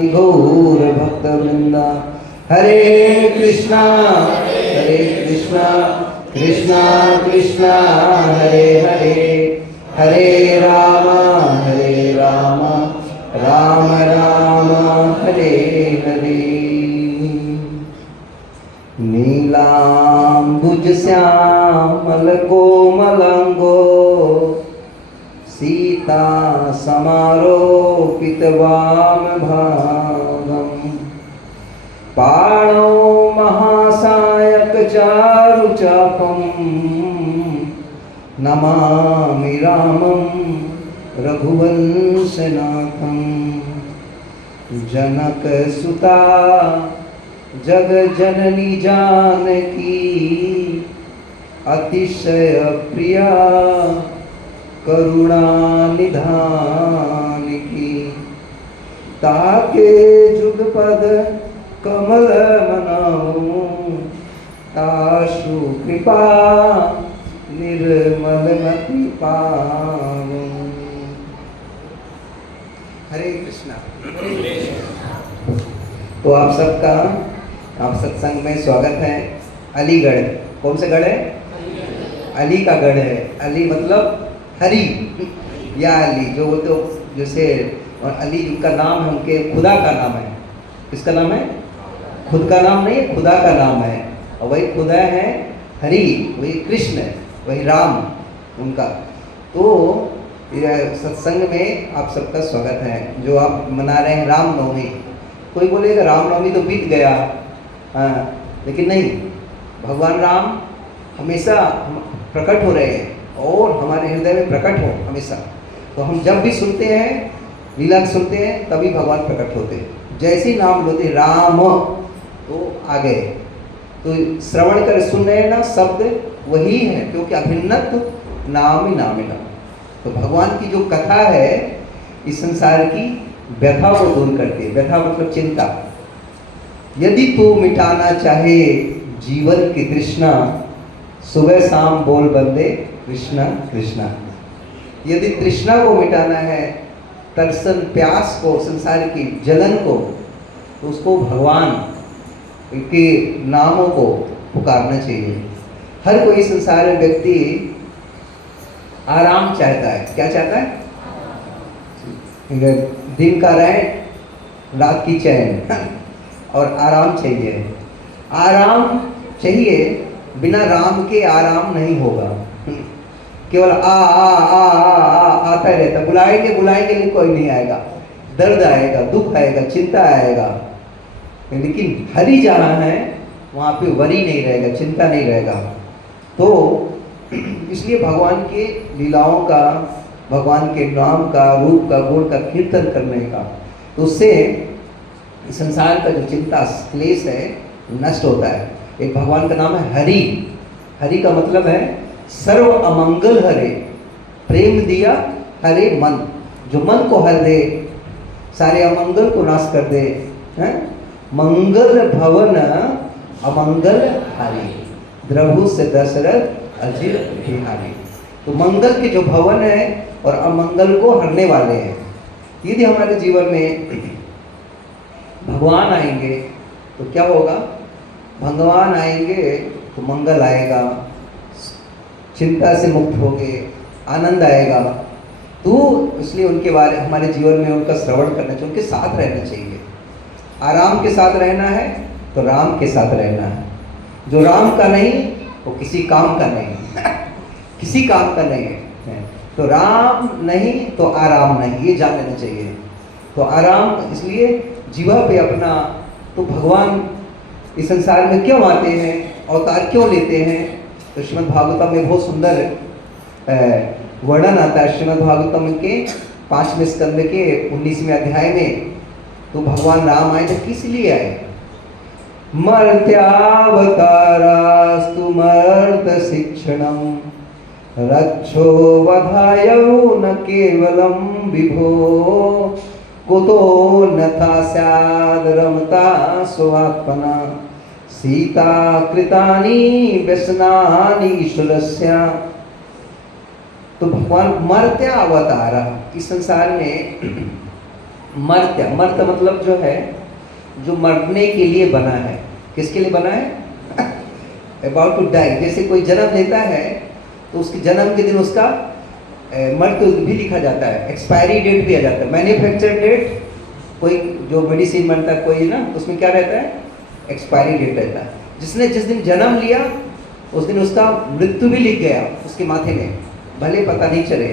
गौर भक्त वृंदा। हरे कृष्णा कृष्णा कृष्णा हरे हरे, हरे राम राम राम हरे हरे। नीलांबुज श्यामल कोमलांगो, सीता समारोपित वाम भागम। पाणौ महासायक चारु चापम, नमामि रामं रघुवंशनाथं। जनक सुता जग जननी जानकी, अतिशय प्रिया करुणा निधान की। ताके जुगपद कमल मनाऊं, ताशु कृपा निर्मल मति पाऊं। हरे कृष्णा। तो आप सबका आप सत्संग में स्वागत है। अलीगढ़, कौन से गढ़ है? अली का गढ़ है। अली मतलब हरि या अली, जो बोलते हो जैसे। और अली उनका नाम है, उनके खुदा का नाम है। किसका नाम है? खुद का नाम नहीं है, खुदा का नाम है। और वही खुदा है हरि, वही कृष्ण, वही राम उनका। तो सत्संग में आप सबका स्वागत है। जो आप मना रहे हैं रामनवमी। कोई बोलेगा रामनवमी तो बीत गया, लेकिन नहीं, भगवान राम हमेशा प्रकट हो रहे हैं और हमारे हृदय में प्रकट हो हमेशा। तो हम जब भी सुनते हैं, लीला सुनते हैं, तभी भगवान प्रकट होते हैं। जैसे ही नाम लेते राम तो आ गए। तो श्रवण कर सुन रहे हैं ना, शब्द वही है, क्योंकि अभिन्नत्व नाम ही नाम। तो भगवान की जो कथा है इस संसार की व्यथा को दूर करती है। व्यथा मतलब चिंता। यदि तू मिटाना चाहे जीवन की तृष्णा, सुबह शाम बोल बंदे कृष्णा कृष्णा। यदि तृष्णा को मिटाना है, तरसन प्यास को, संसार की जलन को, तो उसको भगवान के नामों को पुकारना चाहिए। हर कोई संसार में व्यक्ति आराम चाहता है। क्या चाहता है? दिन का रैंट, रात की चैन और आराम चाहिए। आराम चाहिए, बिना राम के आराम नहीं होगा। केवल आ आ आ आ आता रहता। बुलाएंगे बुलाएंगे लेकिन कोई नहीं आएगा। दर्द आएगा, दुख आएगा, चिंता आएगा। लेकिन हरि जहाँ है वहाँ पे वरी नहीं रहेगा, चिंता नहीं रहेगा। तो इसलिए भगवान के लीलाओं का, भगवान के नाम का, रूप का, गुण का कीर्तन करने का, तो उससे संसार का जो चिंता क्लेश है नष्ट होता है। एक भगवान का नाम है हरि। हरि का मतलब है सर्व अमंगल हरे, प्रेम दिया हरे मन। जो मन को हर दे, सारे अमंगल को नाश कर दे, हैं? मंगल भवन अमंगल हारी, द्रभु से दशरथ अजिर बिहारी। तो मंगल के जो भवन है और अमंगल को हरने वाले हैं। यदि हमारे जीवन में भगवान आएंगे तो क्या होगा? भगवान आएंगे तो मंगल आएगा, चिंता से मुक्त होंगे, आनंद आएगा। तो इसलिए उनके बारे हमारे जीवन में उनका श्रवण करना चाहिए, उनके साथ रहना चाहिए। आराम के साथ रहना है तो राम के साथ रहना है। जो राम का नहीं वो किसी काम का नहीं किसी काम का नहीं है। तो राम नहीं तो आराम नहीं, ये जान लेना चाहिए। तो आराम इसलिए जीवा पे अपना। तो भगवान इस संसार में क्यों आते हैं, अवतार क्यों लेते हैं? तो श्रीमद् भागवतम में बहुत सुंदर वर्णन आता है। श्रीमद् भागवतम के 5वें स्कंद के 19वें अध्याय में। तो भगवान राम आए तो किस लिए आए? मर्त्यावतारास्तु मर्त शिक्षणम, रक्षो वधायौ न केवलम विभो, कुतो नथा स्याद रमता स्वात्मना, सीता कृतानि व्यसनानि ईश्वरस्या। तो भगवान मर्त्य अवतार, इस संसार में मर्त्य, मर्त्य मतलब जो है जो मरने के लिए बना है। किसके लिए बना है? About to die. जैसे कोई जन्म लेता है तो उसके जन्म के दिन उसका मृत्यु भी लिखा जाता है, एक्सपायरी डेट भी आ जाता है, मैन्युफैक्चर डेट। कोई जो मेडिसिन बनता है कोई ना, उसमें क्या रहता है? एक्सपायरी डेट रहता है। जिसने जिस दिन जन्म लिया उस दिन उसका मृत्यु भी लिख गया उसके माथे में, भले पता नहीं चले।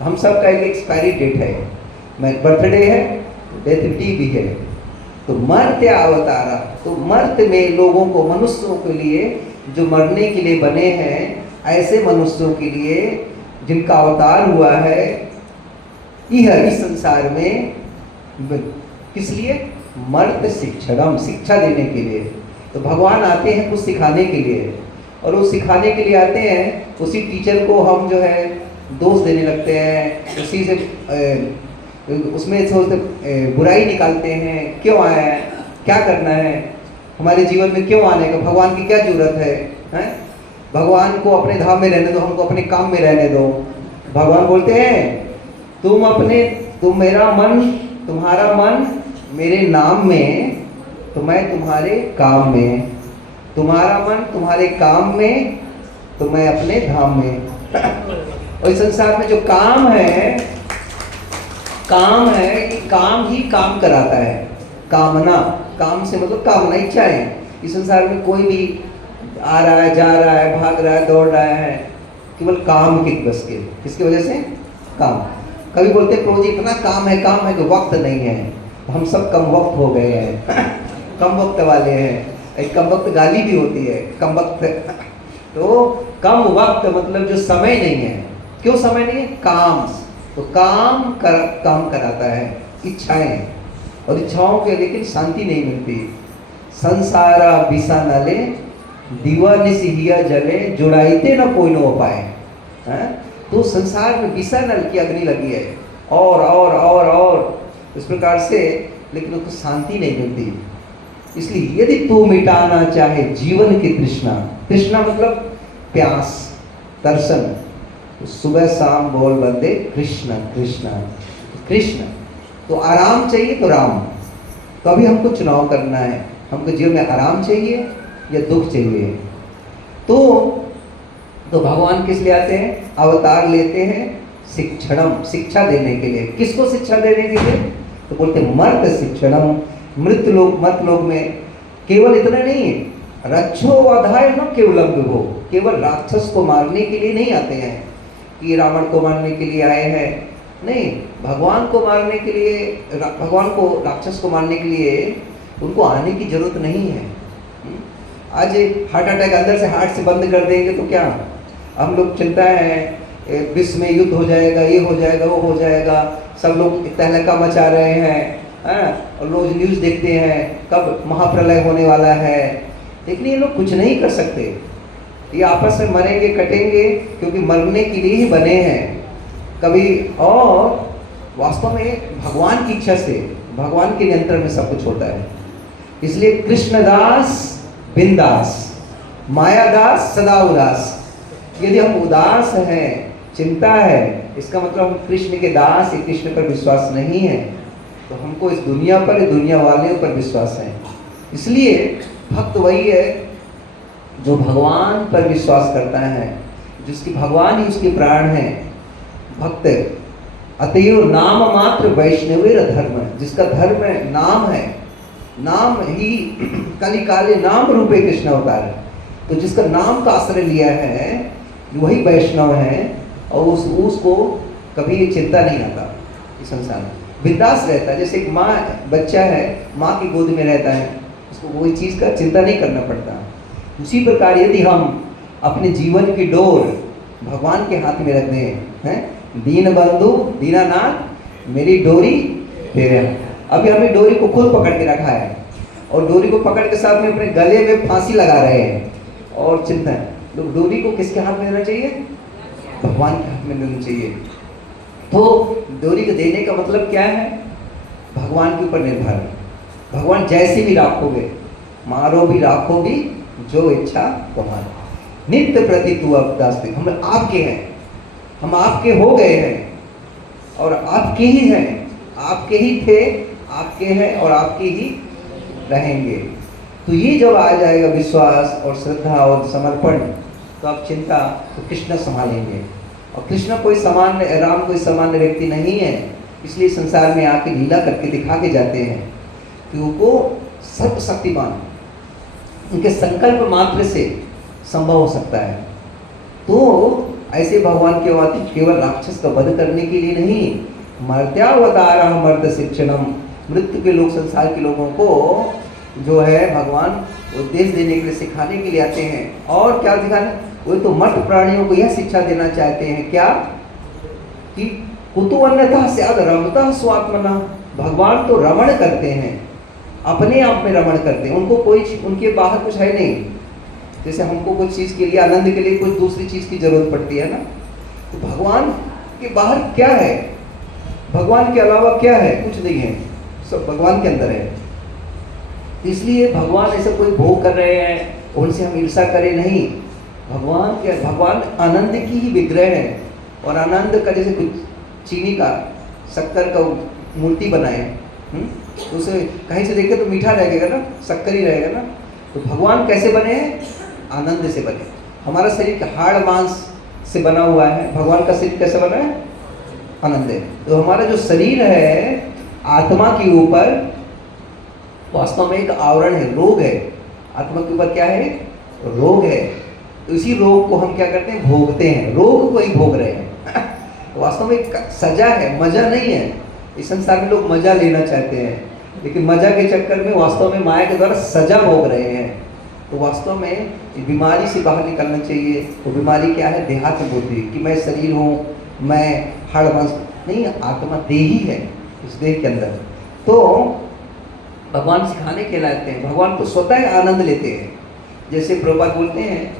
हम सब का एक एक्सपायरी डेट है, बर्थडे है, डेथ भी है। तो मर्त्य अवतारा, तो मर्त्य में लोगों को, मनुष्यों के लिए जो मरने के लिए बने हैं, ऐसे मनुष्यों के लिए जिनका अवतार हुआ है यह इस संसार में, किस लिए? मर्त्य शिक्षणम, शिक्षा देने के लिए। तो भगवान आते हैं कुछ सिखाने के लिए, और वो सिखाने के लिए आते हैं, उसी टीचर को हम जो है दोष देने लगते हैं, उसी से उसमें सोचते बुराई निकालते हैं। क्यों आया है, क्या करना है, हमारे जीवन में क्यों आने का, भगवान की क्या जरूरत है, हैं? भगवान को अपने धाम में रहने दो, हमको अपने काम में रहने दो। भगवान बोलते हैं तुम मेरा मन, तुम्हारा मन मेरे नाम में, तो मैं तुम्हारे काम में, तुम्हारा मन तुम्हारे काम में, तो मैं अपने धाम में। और इस संसार में जो काम है, ये काम ही काम कराता है। कामना, काम से मतलब कामना, इच्छाएं। इस संसार में कोई भी आ रहा है, जा रहा है, भाग रहा है, दौड़ रहा है, केवल काम के बस के। किसकी वजह से? काम। कभी बोलते हैं प्रभु जी इतना काम है कि वक्त नहीं है। हम सब कम वक्त हो गए हैं, कम वक्त वाले हैं। एक कम वक्त गाली भी होती है, कम वक्त। तो कम वक्त मतलब जो समय नहीं है। क्यों समय नहीं है? काम। तो काम कराता है इच्छाएं, और इच्छाओं के लेकिन शांति नहीं मिलती। संसारा बिसा नले दीवा निसिहिया जले जुड़ाइते न कोई न पाए। तो संसार में बिसा नल की अग्नि लगी है, और इस प्रकार से, लेकिन उसको शांति नहीं मिलती। इसलिए यदि तू मिटाना चाहे जीवन की तृष्णा, तृष्णा मतलब प्यास, दर्शन, तो सुबह शाम बोल बंदे कृष्ण कृष्ण कृष्ण। तो आराम चाहिए तो राम। तो अभी हमको चुनाव करना है, हमको जीवन में आराम चाहिए या दुख चाहिए। तो भगवान किस लिए आते हैं? अवतार लेते हैं शिक्षणम, शिक्षा देने के लिए। किसको शिक्षा देने के लिए? तो बोलते मर्त्य शिक्षणम, मृत लोग में। केवल इतना नहीं है, रक्षो अधाय न केवलम विभो, केवल राक्षस को मारने के लिए नहीं आते हैं कि रावण को मारने के लिए आए हैं, नहीं। भगवान को मारने के लिए, भगवान को, राक्षस को मारने के लिए उनको आने की जरूरत नहीं है। आज हार्ट अटैक अंदर से, हार्ट से बंद कर देंगे तो क्या, हम लोग चिंता है विश्व में युद्ध हो जाएगा, ये हो जाएगा, वो हो जाएगा, सब लोग तहलका मचा रहे हैं, और रोज न्यूज़ देखते हैं कब महाप्रलय होने वाला है। लेकिन ये लोग कुछ नहीं कर सकते, ये आपस में मरेंगे कटेंगे, क्योंकि मरने के लिए ही बने हैं कभी। और वास्तव में भगवान की इच्छा से, भगवान के नियंत्रण में सब कुछ होता है। इसलिए कृष्णदास बिंदास, मायादास सदा उदास। यदि हम उदास हैं, चिंता है, इसका मतलब हम कृष्ण के दास या कृष्ण पर विश्वास नहीं है। तो हमको इस दुनिया पर, दुनिया वालों पर विश्वास है। इसलिए भक्त वही है जो भगवान पर विश्वास करता है, जिसकी भगवान ही उसके प्राण है। भक्त अतएव नाम मात्र वैष्णवेर धर्म, जिसका धर्म नाम है, नाम ही कलि काले नाम रूपे कृष्ण अवतार है। तो जिसका नाम का आश्रय लिया है वही वैष्णव है, और उसको कभी चिंता नहीं आता इस संसार में, बिंदास रहता है। जैसे एक माँ, बच्चा है, माँ की गोद में रहता है, उसको कोई चीज़ का चिंता नहीं करना पड़ता। उसी प्रकार यदि हम अपने जीवन की डोर भगवान के हाथ में रख दें, हैं, दीन बंधु दीनानाथ मेरी डोरी तेरे। अभी हमें डोरी को खुद पकड़ के रखा है, और डोरी को पकड़ के साथ में अपने गले में फांसी लगा रहे हैं, और चिंता है। तो डोरी को किसके हाथ में देना चाहिए? भगवान के हाथ में देना चाहिए। तो डोरी को देने का मतलब क्या है? भगवान के ऊपर निर्भर है। भगवान जैसे भी राखोगे, मारो भी राखो भी, जो इच्छा तुम्हारी। नित्य प्रति तू अवदास्ते, हम आपके हैं, हम आपके हो गए हैं, और आपके ही हैं, आपके ही थे, आपके हैं और आपके ही रहेंगे। तो ये जब आ जाएगा विश्वास और श्रद्धा और समर्पण, तो आप चिंता तो कृष्ण संभालेंगे। और कृष्ण कोई सामान्य, राम कोई सामान्य व्यक्ति नहीं है, इसलिए संसार में आके लीला करके दिखा के जाते हैं कि वो सर्वशक्तिमान, उनके संकल्प मात्र से संभव हो सकता है। तो ऐसे भगवान केवल राक्षस का वध करने के लिए नहीं, मर्त्यावतारा मर्द शिक्षणम, मृत्यु के लोग, संसार के लोगों को जो है भगवान उपदेश देने के लिए, सिखाने के लिए आते हैं। और क्या सिखाने? वो तो मर्त प्राणियों को यह शिक्षा देना चाहते हैं क्या कि कुतु अन्यथा स्याद रमता स्वात्मना, भगवान तो रमण करते हैं, अपने आप में रमण करते हैं, उनको कोई, उनके बाहर कुछ है नहीं। जैसे हमको कुछ चीज़ के लिए, आनंद के लिए कुछ दूसरी चीज़ की जरूरत पड़ती है ना, तो भगवान के बाहर क्या है, भगवान के अलावा क्या है? कुछ नहीं है, सब भगवान के अंदर है। इसलिए भगवान ऐसा कोई भोग कर रहे हैं, उनसे हम ईर्षा करें नहीं। भगवान आनंद की ही विग्रह है। और आनंद का जैसे कुछ चीनी का, शक्कर का मूर्ति बनाए, तो उसे कहीं से देखे तो मीठा रहेगा ना, शक्कर ही रहेगा ना। तो भगवान कैसे बने हैं? आनंद से बने। हमारा शरीर हाड़ मांस से बना हुआ है, भगवान का शरीर कैसे बना है? आनंद है। तो हमारा जो शरीर है आत्मा के ऊपर वास्तव में एक आवरण है, रोग है। आत्मा के ऊपर क्या है? रोग है। तो इसी रोग को हम क्या करते हैं? भोगते हैं, रोग को ही भोग रहे हैं। वास्तव में एक सजा है, मजा नहीं है। इस संसार में लोग मजा लेना चाहते हैं, लेकिन मजा के चक्कर में वास्तव में माया के द्वारा सजा भोग रहे हैं। तो वास्तव में बीमारी से बाहर निकलना चाहिए। वो बीमारी क्या है? देहात्म बुद्धि, कि मैं शरीर हूँ, मैं हाड़ मांस नहीं, आत्मा देही है इस देह के अंदर। तो भगवान सिखाने के लाते हैं, भगवान तो स्वतः आनंद लेते हैं। जैसे प्रभुपाद बोलते हैं,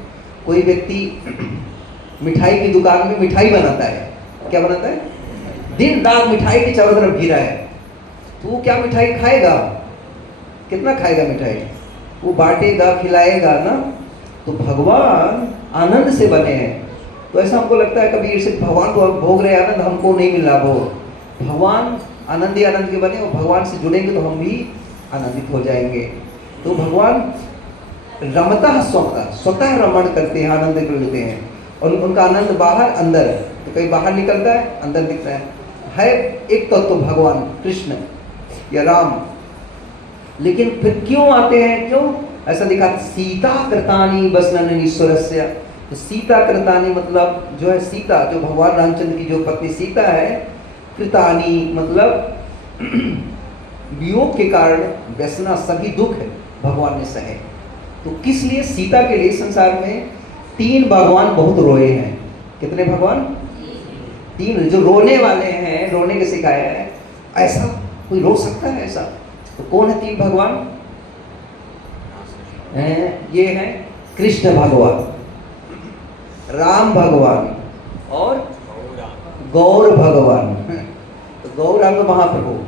कोई व्यक्ति मिठाई की दुकान में मिठाई बनाता है, क्या बनाता है? दिन रात मिठाई के चारों तरफ घिरा है, तो वो क्या मिठाई खाएगा? कितना खाएगा मिठाई? वो बांटेगा, खिलाएगा ना। तो भगवान आनंद से बने हैं। तो ऐसा हमको लगता है कभी, सिर्फ भगवान को भोग रहे आनंद, हमको नहीं मिल रहा भोग। भगवान आनंद ही आनंद के बने, और भगवान से जुड़ेंगे तो हम भी आनंदित हो जाएंगे। तो भगवान रमता स्वतः रमण करते हैं, आनंद कर लेते हैं। और उनका आनंद बाहर अंदर है, तो कहीं बाहर निकलता है, अंदर दिखता है एक तत्व तो भगवान कृष्ण या राम। लेकिन फिर क्यों आते हैं? क्यों ऐसा दिखा? सीता कृतानी बसनन ईश्वरस्य। तो सीता कृतानी मतलब जो है सीता, जो भगवान रामचंद्र की जो पत्नी सीता है, कृतानी मतलब वियोग के कारण व्यसना, सभी दुख है भगवान ने सहे। तो किस लिए? सीता के लिए। संसार में 3 भगवान बहुत रोए हैं। कितने भगवान? 3 जो रोने वाले हैं, रोने के सिखाया है। ऐसा कोई रो सकता है ऐसा? तो कौन है 3 भगवान? ये है कृष्ण भगवान, राम भगवान और गौर भगवान। तो गौर महाप्रभु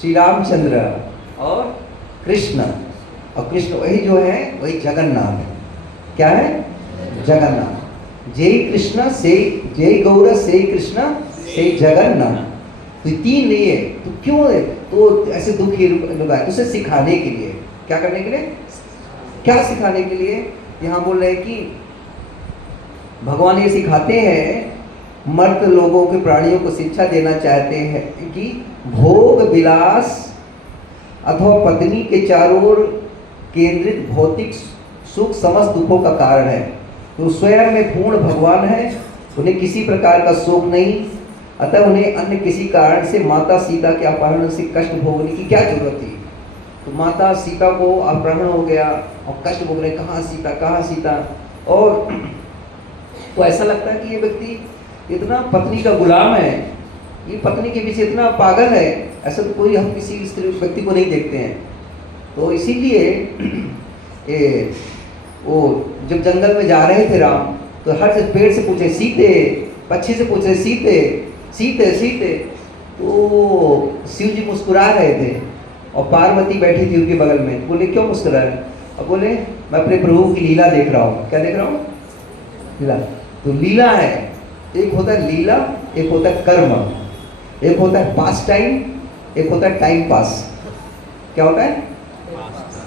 श्री रामचंद्र और कृष्ण। और कृष्ण वही जो है, वही जगन्नाथ है। क्या है? जगन्नाथ। जय कृष्ण से जय गौर से कृष्ण से जगन्नाथ। तो 3 नहीं है। तो क्यों है? तो ऐसे दुखी लोग आए, उसे सिखाने के लिए। क्या करने के लिए? क्या सिखाने के लिए? यहाँ बोल रहे हैं कि भगवान ये सिखाते हैं, मर्द लोगों के, प्राणियों को शिक्षा देना चाहते हैं कि भोग विलास अथवा पत्नी के चारों ओर केंद्रित भौतिक सुख समस्त दुखों का कारण है। तो स्वयं में पूर्ण भगवान है, उन्हें किसी प्रकार का शोक नहीं, अतः उन्हें अन्य किसी कारण से माता सीता के अपहरण से कष्ट भोगने की क्या जरूरत थी? तो माता सीता को अपहरण हो गया और कष्ट भोग रहे, कहाँ सीता, कहाँ सीता। और तो ऐसा लगता है कि ये व्यक्ति इतना पत्नी का गुलाम है, ये पत्नी के पीछे इतना पागल है। ऐसा तो कोई हम किसी स्त्री व्यक्ति को नहीं देखते हैं। तो इसीलिए वो जब जंगल में जा रहे थे राम, तो हर पेड़ से पूछे सीते, पक्षी से पूछे सीते सीते सीते। तो शिव जी मुस्कुरा रहे थे और पार्वती बैठी थी उनके बगल में। बोले क्यों मुस्कुरा रहे? और बोले मैं अपने प्रभु की लीला देख रहा हूँ। क्या देख रहा हूँ? लीला। तो लीला है, एक होता है लीला, एक होता है कर्म, एक होता है पास टाइम एक होता है टाइम पास। क्या होता है?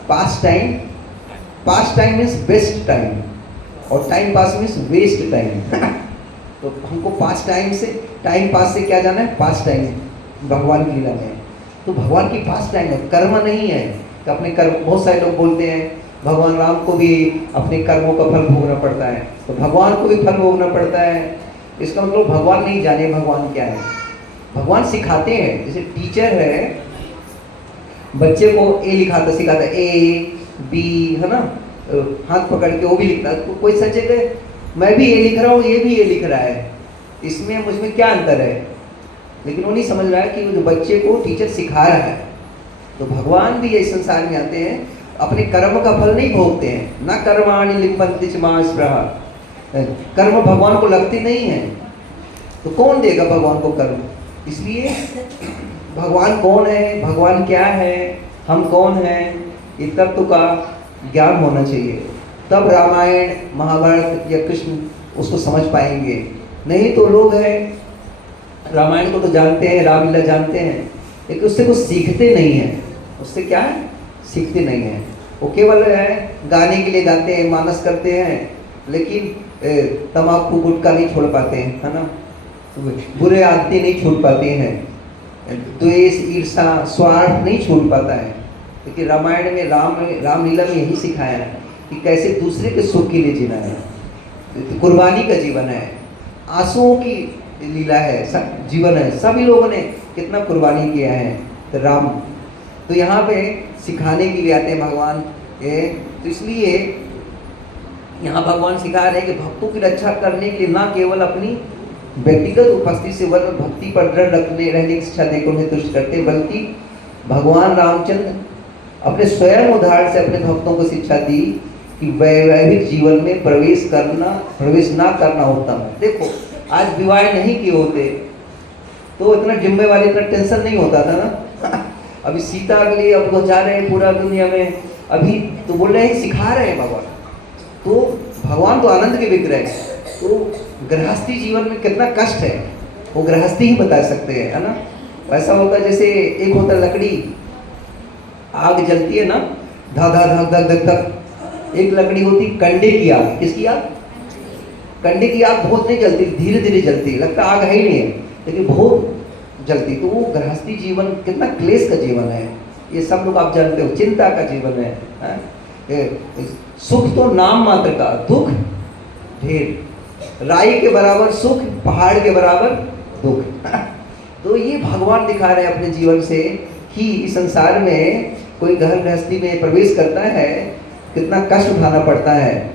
Pass time. Pass time means best time, और time pass means waste time. तो हमको पास टाइम से, टाइम पास से क्या जाना है? पास टाइम भगवान की लीला में। तो भगवान की पास टाइम है, कर्म नहीं है कि अपने कर्म। बहुत सारे लोग बोलते हैं भगवान राम को भी अपने कर्मों का फल भोगना पड़ता है, तो भगवान को भी फल भोगना पड़ता है। इसका मतलब भगवान नहीं जाने भगवान क्या है। भगवान सिखाते हैं, जैसे टीचर है, बच्चे को ए लिखाता सिखाता है, ए बी, है ना, हाथ पकड़ के वो भी लिखता है। तो कोई सोचे कि मैं भी ए लिख रहा हूँ, ये भी ए लिख रहा है, इसमें मुझमें क्या अंतर है? लेकिन वो नहीं समझ रहा है कि वो जो बच्चे को टीचर सिखा रहा है। तो भगवान भी इस संसार में आते हैं, अपने कर्म का फल नहीं भोगते हैं। ना कर्माणि लिप्यन्ते च मांसपृहा, कर्म भगवान को लगते नहीं है, तो कौन देगा भगवान को कर्म? इसलिए भगवान कौन है, भगवान क्या है, हम कौन हैं, ये तत्व का ज्ञान होना चाहिए। तब रामायण महाभारत या कृष्ण उसको समझ पाएंगे। नहीं तो लोग हैं रामायण को तो जानते हैं, रामलीला जानते हैं, लेकिन उससे कुछ सीखते नहीं हैं। उससे क्या है? सीखते नहीं हैं। वो केवल है गाने के लिए गाते हैं, मानस करते हैं, लेकिन तम्बाकू गुटखा नहीं छोड़ पाते हैं, है ना, बुरे आदतें नहीं छोड़ पाते हैं, द्वेष ईर्षा स्वार्थ नहीं छोड़ पाता है। लेकिन रामायण में रामलीला में यही सिखाया है कि कैसे दूसरे के सुख के लिए जीना है। तो कुर्बानी का जीवन है, आंसुओं की लीला है, सब जीवन है। सभी लोगों ने कितना कुर्बानी किया है। तो राम तो यहाँ पे सिखाने के लिए आते हैं भगवान। तो इसलिए यहाँ भगवान सिखा रहे हैं कि भक्तों की रक्षा करने के लिए ना केवल अपनी व्यक्तिगत उपस्थिति से वह भक्ति पर दृढ़ रहने की शिक्षा देकर उन्हें तुष्ट करते, बल्कि भगवान रामचंद्र अपने स्वयं उदाहरण से अपने भक्तों को शिक्षा दी कि वैवाहिक जीवन में प्रवेश ना करना उत्तम है। देखो आज विवाह नहीं किए होते तो इतना जिम्मेवारी, इतना टेंशन नहीं होता था ना। अभी सीता के लिए अब वो जा रहे हैं पूरा दुनिया में, अभी तो बोल रहे हैं, सिखा रहे हैं भगवान। तो भगवान तो आनंद के विग्रह है। तो गृहस्थी जीवन में कितना कष्ट है वो गृहस्थी ही बता सकते हैं, है ना। ऐसा होता है जैसे एक होता है लकड़ी, आग जलती है ना, धक धक धक धक धक, एक लकड़ी होती कंडे की आग। किसकी आग? कंडे की आग बहुत नहीं जलती, धीरे धीरे जलती, लगता आग है ही नहीं है, लेकिन बहुत जलती। तो वो गृहस्थी जीवन कितना क्लेश का जीवन है, ये सब लोग आप जानते हो, चिंता का जीवन है। सुख तो नाम मात्र का, दुख ढेर। राई के बराबर सुख, पहाड़ के बराबर दुख। तो ये भगवान दिखा रहे हैं अपने जीवन से कि इस संसार में कोई घर गृहस्थी में प्रवेश करता है कितना कष्ट उठाना पड़ता है।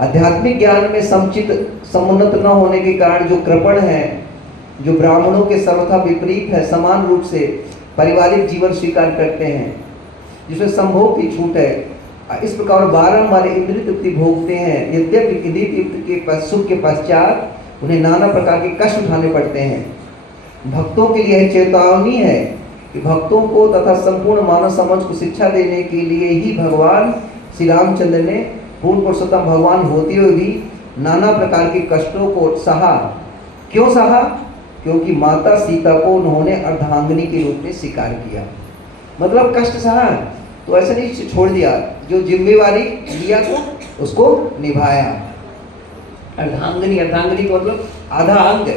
आध्यात्मिक ज्ञान में समुन्नत न होने के कारण जो कृपण है, जो ब्राह्मणों के सर्वथा विपरीत है, समान रूप से पारिवारिक जीवन स्वीकार करते हैं, जिसमें संभोग की छूट है, इस प्रकार बारंबार इंद्रिय तृप्ति भोगते हैं। यद्यपि इंद्रिय तृप्ति के सुख के पश्चात उन्हें नाना प्रकार के कष्ट उठाने पड़ते हैं। भक्तों के लिए चेतावनी है कि भक्तों को तथा संपूर्ण मानव समाज को शिक्षा देने के लिए ही भगवान श्री रामचंद्र ने पूर्ण पुरुषोत्तम भगवान होते हुए भी नाना प्रकार के कष्टों को सहा। क्यों सहा? क्योंकि माता सीता को उन्होंने अर्धांगिनी के रूप में स्वीकार किया। मतलब कष्ट सहा तो ऐसा नहीं छोड़ दिया, जो जिम्मेवारी लिया तो उसको निभाया। अर्धांगिनी, अर्धांगिनी का मतलब आधा अंग,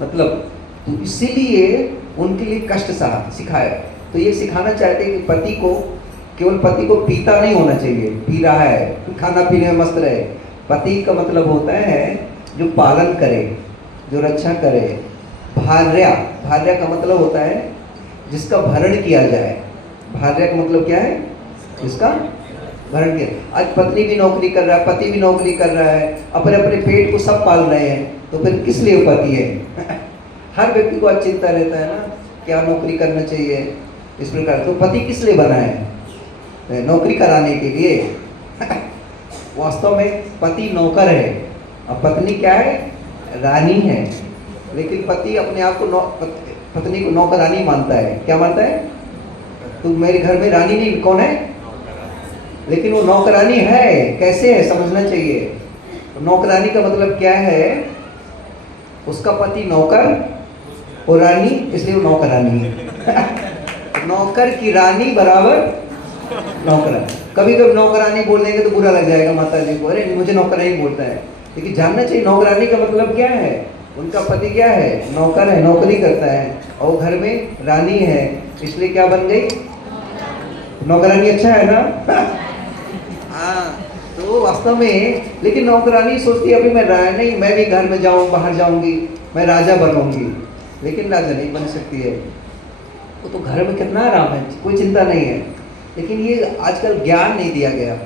मतलब तो इसीलिए उनके लिए कष्ट सहा, सिखाया। तो ये सिखाना चाहते हैं कि पति को, केवल पति को पीता नहीं होना चाहिए, पी रहा है, खाना पीने में मस्त रहे। पति का मतलब होता है जो पालन करे, जो रक्षा करे। भार्या, भार्या का मतलब होता है जिसका भरण किया जाए। भार्या का मतलब क्या है? जिसका भरण किया। आज पत्नी भी नौकरी कर रहा है, पति भी नौकरी कर रहा है, अपने अपने पेट को सब पाल रहे हैं, तो फिर किस लिए पति है? हर व्यक्ति को आज चिंता रहता है ना, क्या नौकरी करना चाहिए, इस प्रकार। तो पति किस लिए बना है? नौकरी कराने के लिए। वास्तव में पति नौकर है और पत्नी क्या है? रानी है। लेकिन पति अपने आप को पत्नी को नौकरानी मानता है। क्या मानता है? तो मेरे घर में रानी नहीं, कौन है? लेकिन वो नौकरानी है। कैसे है समझना चाहिए। नौकरानी का मतलब क्या है? उसका पति नौकर और रानी, इसलिए वो नौकरानी है। नौकर की रानी बराबर नौकरानी। कभी कभी नौकरानी बोल देंगे तो बुरा लग जाएगा माता जी को, अरे मुझे नौकरानी बोलता है। लेकिन जानना चाहिए नौकरानी का मतलब क्या है। उनका पति क्या है, नौकर है, नौकरी करता है, और घर में रानी है, इसलिए क्या बन गई, नौकरानी। अच्छा है ना। हाँ, तो वास्तव में लेकिन नौकरानी सोचती है अभी मैं नहीं, मैं भी घर में जाऊँ, बाहर जाऊंगी, मैं राजा बनूंगी। लेकिन राजा नहीं बन सकती है। वो तो घर में कितना आराम है, कोई चिंता नहीं है। लेकिन ये आजकल ज्ञान नहीं दिया गया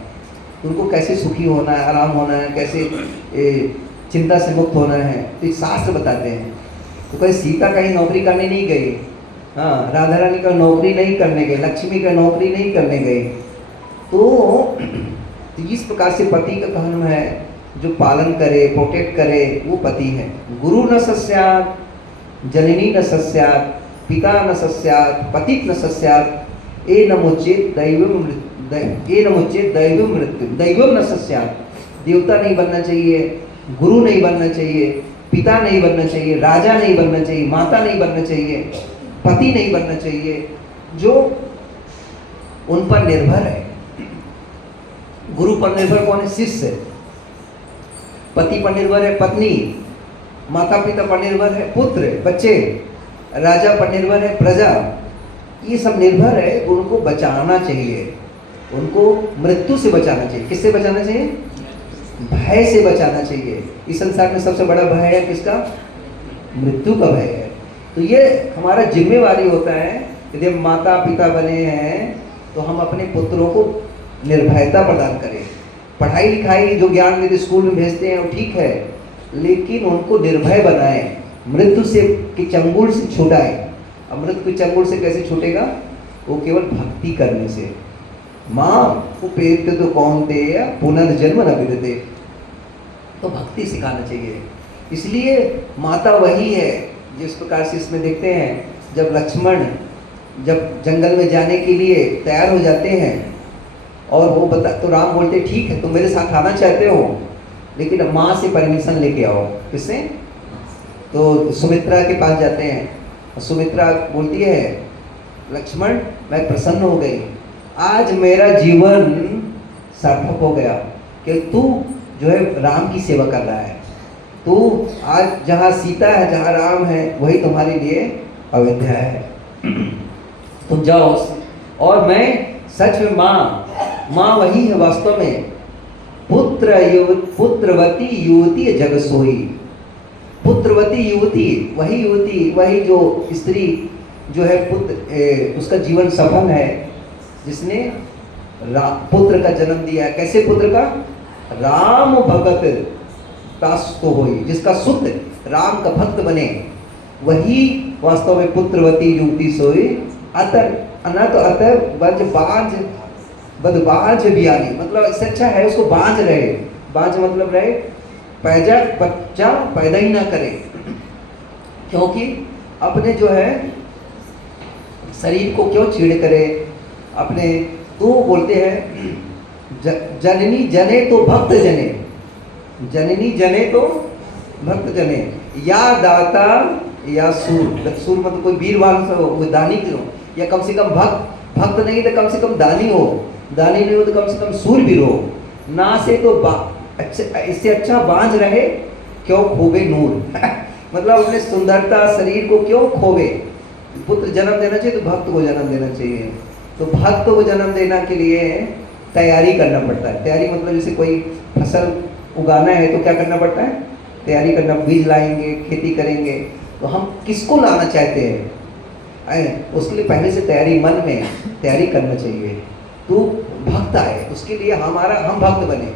उनको, कैसे सुखी होना है, आराम होना है, कैसे चिंता से मुक्त होना है, तो ये शास्त्र बताते हैं। तो कहीं सीता कहीं नौकरी करने नहीं गई, हाँ, राधा रानी का नौकरी नहीं करने गए, लक्ष्मी का नौकरी नहीं करने गई। तो इस प्रकार से पति का काम है जो पालन करे, प्रोटेक्ट करे, वो पति है। गुरु न सस्यात्, जननी न सस्यात्, पिता न सस्यात्, पतित न सस्यात्, ए नमुच्चेत दैवम मृत्यु, दैवम न सस्यात्। देवता नहीं बनना चाहिए, गुरु नहीं बनना चाहिए, पिता नहीं बनना चाहिए, राजा नहीं बनना चाहिए, माता नहीं बनना चाहिए, पति नहीं बनना चाहिए, जो उन पर निर्भर है। गुरु पर निर्भर कौन है, शिष्य। पति पर निर्भर है पत्नी, माता पिता पर निर्भर है पुत्र, बच्चे, राजा पर निर्भर है प्रजा। ये सब निर्भर है, उनको बचाना चाहिए, उनको मृत्यु से बचाना चाहिए। किससे बचाना चाहिए, भय से बचाना चाहिए। इस संसार में सबसे बड़ा भय है किसका, मृत्यु का भय है। तो ये हमारा जिम्मेवारी होता है, यदि हम माता पिता बने हैं तो हम अपने पुत्रों को निर्भयता प्रदान करें। पढ़ाई लिखाई जो ज्ञान निधि स्कूल में भेजते हैं वो ठीक है, लेकिन उनको निर्भय बनाएं, मृत्यु से के चंगुल से छुड़ाएं। अब मृत्यु के चंगुल से कैसे छूटेगा, वो केवल भक्ति करने से। माँ उपेत्य तो कौन्तेय पुनर्जन्म न विद्यते, तो भक्ति सिखाना चाहिए। इसलिए माता वही है। जिस प्रकार से इसमें देखते हैं, जब लक्ष्मण जब जंगल में जाने के लिए तैयार हो जाते हैं और वो तो राम बोलते ठीक है तुम मेरे साथ आना चाहते हो, लेकिन माँ से परमिशन लेके आओ। किससे, तो सुमित्रा के पास जाते हैं। सुमित्रा बोलती है लक्ष्मण मैं प्रसन्न हो गई, आज मेरा जीवन सार्थक हो गया कि तू जो है राम की सेवा कर रहा है। तू आज जहाँ सीता है, जहाँ राम है, वही तुम्हारे लिए अयोध्या है। तुम जाओ। और मैं सच में माँ वही है वास्तव में। पुत्रवती युवती जग सोई। पुत्रवती युवती, वही जो स्त्री जो है पुत्र, उसका जीवन सफल है, जिसने पुत्र का जन्म दिया है। कैसे पुत्र का, राम भगत तास्तो होई, जिसका सुत राम का भक्त बने, वही वास्तव में पुत्रवती युवती सोई। अतर अनत अतः बदबाज बियानी, मतलब इससे अच्छा है उसको बांझ रहे। बांझ मतलब रहे बच्चा पैदा ही ना करे, क्योंकि अपने जो है शरीर को क्यों छेड़ करे अपने। तो बोलते हैं जननी जने तो भक्त जने, जननी जने तो भक्त जने, या दाता या सूर। सूर मतलब कोई वीरवान हो, दानी हो, या कम से कम भक्त नहीं तो कम से कम दानी हो, दानी नहीं हो तो कम से कम सूरवीर हो। ना से तो अच्छा, इससे अच्छा बांझ रहे क्यों खोवे नूर। मतलब अपने सुंदरता शरीर को क्यों खोवे। पुत्र जन्म देना चाहिए तो भक्त को जन्म देना चाहिए। तो भक्त को जन्म देना के लिए तैयारी करना पड़ता है। तैयारी मतलब जैसे कोई फसल उगाना है तो क्या करना पड़ता है, तैयारी करना। बीज लाएंगे, खेती करेंगे, तो हम किसको लाना चाहते हैं, उसके लिए पहले से तैयारी, मन में तैयारी करना चाहिए। तो भक्त आए, उसके लिए हम भक्त बने,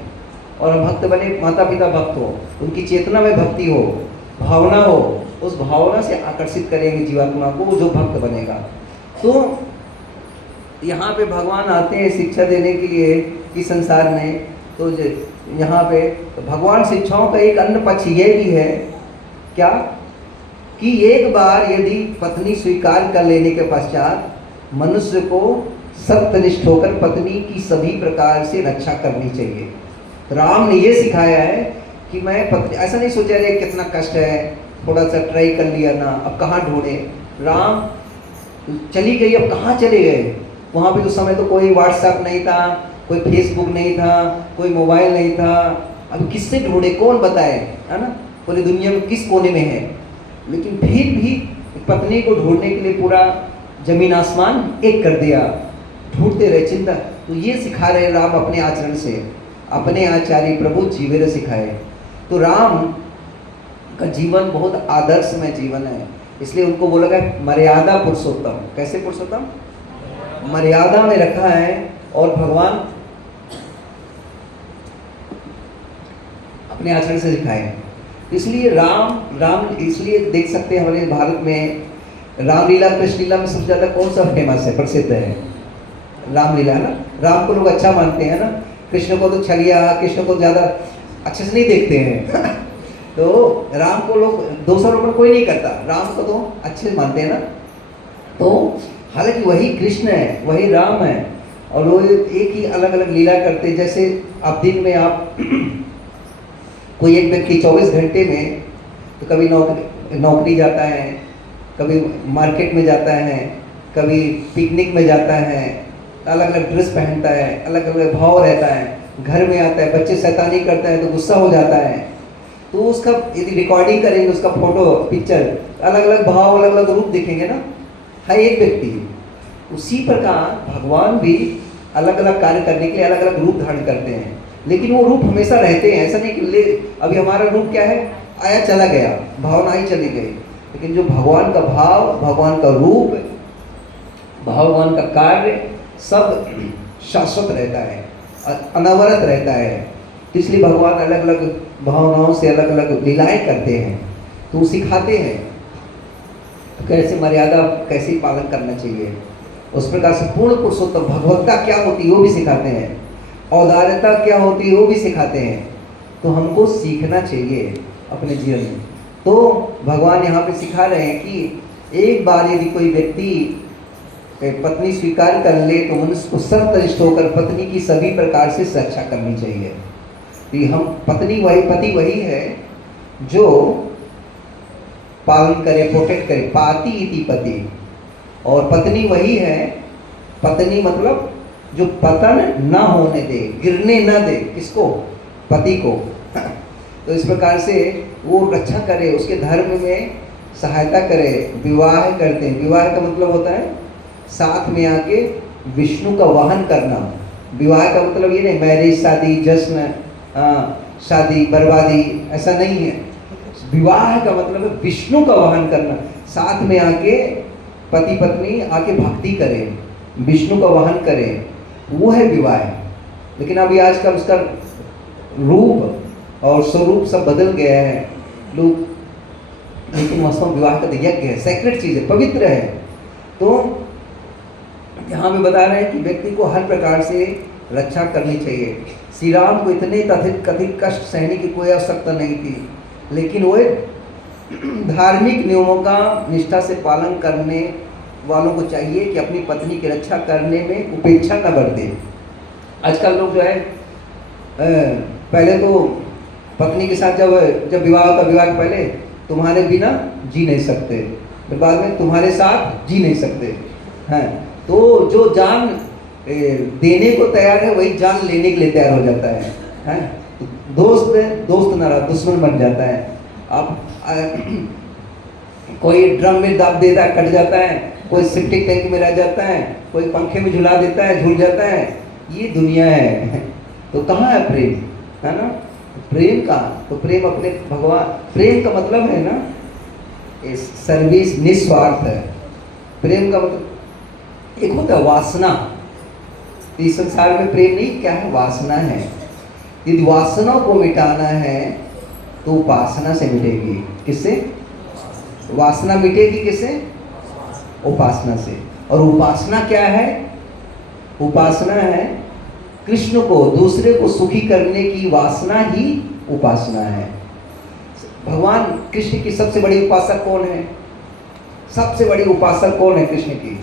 और हम भक्त बने, माता पिता भक्त हो, उनकी चेतना में भक्ति हो, भावना हो, उस भावना से आकर्षित करेंगे जीवात्मा को, जो भक्त बनेगा। तो यहाँ पे भगवान आते हैं शिक्षा देने के लिए इस संसार में। तो यहाँ पे तो भगवान शिक्षाओं का एक अन्य पक्ष ये भी है क्या, कि एक बार यदि पत्नी स्वीकार कर लेने के पश्चात मनुष्य को सत्यनिष्ठ होकर पत्नी की सभी प्रकार से रक्षा करनी चाहिए। तो राम ने ये सिखाया है कि मैं पत्नी, ऐसा नहीं सोचा रे कितना कष्ट है, थोड़ा सा ट्राई कर लिया ना, अब कहाँ ढूंढे। राम तो चली गई, अब कहाँ चले गए? वहाँ पे तो समय तो कोई व्हाट्सएप नहीं था, कोई फेसबुक नहीं था, कोई मोबाइल नहीं था। अब किससे ढूंढे, कौन बताए, है ना? पूरी दुनिया में किस कोने में है? लेकिन फिर भी पत्नी को ढूंढने के लिए पूरा जमीन आसमान एक कर दिया, ढूंढते रहे, चिंता। तो ये सिखा रहे राम अपने आचरण से, अपने आचार्य प्रभु जीवेर सिखाए। तो राम का जीवन बहुत आदर्शमय जीवन है, इसलिए उनको बोला गया मर्यादा पुरुषोत्तम। कैसे पुरुषोत्तम? मर्यादा में रखा है। और भगवान अपने आचरण से सिखाए। इसलिए राम इसलिए देख सकते हैं हमारे भारत में रामलीला, कृष्ण लीला में सबसे ज़्यादा कौन सा फेमस है, प्रसिद्ध है? रामलीला है ना। राम को लोग अच्छा मानते हैं ना, कृष्ण को तो छलिया, कृष्ण को ज़्यादा अच्छे से नहीं देखते हैं तो राम को लोग दोषारोपण कोई नहीं करता, राम को तो अच्छे से मानते हैं ना। तो हालांकि वही कृष्ण है, वही राम है, और वो एक ही अलग अलग लीला करते हैं। जैसे आप दिन में आप कोई एक व्यक्ति 24 घंटे में तो कभी नौकरी जाता है, कभी मार्केट में जाता है, कभी पिकनिक में जाता है, अलग अलग ड्रेस पहनता है, अलग अलग भाव रहता है, घर में आता है, बच्चे शैतानी करता है तो गुस्सा हो जाता है। तो उसका यदि रिकॉर्डिंग करेंगे, उसका फोटो पिक्चर, अलग अलग भाव, अलग अलग रूप दिखेंगे ना, हर एक व्यक्ति। उसी प्रकार भगवान भी अलग अलग कार्य करने के लिए अलग अलग रूप धारण करते हैं, लेकिन वो रूप हमेशा रहते हैं। ऐसा नहीं कि अभी हमारा रूप क्या है, आया चला गया, भावना ही चली गई। लेकिन जो भगवान का भाव, भगवान का रूप, भगवान का कार्य सब शाश्वत रहता है, अनवरत रहता है। तो इसलिए भगवान अलग अलग भावनाओं से अलग अलग लीलाएं करते हैं, तो सिखाते हैं कैसे मर्यादा, कैसे पालन करना चाहिए। उस प्रकार से पूर्ण पुरुषोत्तम भगवत्ता क्या होती है वो भी सिखाते हैं, औदार्यता क्या होती है वो भी सिखाते हैं। तो हमको सीखना चाहिए अपने जीवन में। तो भगवान यहाँ पे सिखा रहे हैं कि एक बार यदि कोई व्यक्ति पत्नी स्वीकार कर ले तो मनुष्य को सर्वतनिष्ठ होकर पत्नी की सभी प्रकार से रक्षा करनी चाहिए। तो हम पत्नी वही, पति वही है जो पालन करे, प्रोटेक्ट करे, पाति इति पति। और पत्नी वही है, पत्नी मतलब जो पतन न होने दे, गिरने न दे, किसको? पति को। तो इस प्रकार से वो रक्षा करे, उसके धर्म में सहायता करे। विवाह करते हैं, विवाह का मतलब होता है साथ में आके विष्णु का वाहन करना। विवाह का मतलब ये नहीं मैरिज, शादी, जश्न, शादी बर्बादी, ऐसा नहीं है। विवाह का मतलब है विष्णु का वाहन करना, साथ में आके पति पत्नी आके भक्ति करें, विष्णु का वाहन करें, वो है विवाह। लेकिन अभी आजकल उसका रूप और स्वरूप सब बदल गया है लोग, लेकिन वास्तव में विवाह का तो यज्ञ है, सेक्रेट चीज़ है, पवित्र है। तो यहाँ पे बता रहे हैं कि व्यक्ति को हर प्रकार से रक्षा करनी चाहिए। श्री राम को इतने कथित कष्ट सहने की कोई आवश्यकता नहीं थी, लेकिन वो धार्मिक नियमों का निष्ठा से पालन करने वालों को चाहिए कि अपनी पत्नी की रक्षा करने में उपेक्षा न बरते। आजकल लोग जो है पहले तो पत्नी के साथ जब विवाह होता, विवाह के पहले तुम्हारे बिना जी नहीं सकते, फिर बाद में तुम्हारे साथ जी नहीं सकते हैं। तो जो जान देने को तैयार है वही जान लेने के लिए तैयार हो जाता है, हैं? दोस्त ना रहा दुश्मन बन जाता है। अब कोई ड्रम में दाब देता है, कट जाता है, कोई सेप्टिक टैंक में रह जाता है, कोई पंखे में झुला देता है, झूल जाता है। ये दुनिया है। तो कहाँ है प्रेम, है ना? प्रेम कहाँ? तो प्रेम अपने भगवान, प्रेम का मतलब है ना सर्विस, निस्वार्थ है। प्रेम का मतलब एक होता है वासना। इस संसार में प्रेम नहीं, क्या है? वासना है। यदि वासना को मिटाना है तो उपासना से मिटेगी। किससे? वासना मिटेगी किससे? उपासना से। और उपासना क्या है? उपासना है कृष्ण को, दूसरे को सुखी करने की वासना ही उपासना है। भगवान कृष्ण की सबसे बड़ी उपासक कौन है? सबसे बड़ी उपासक कौन है कृष्ण की?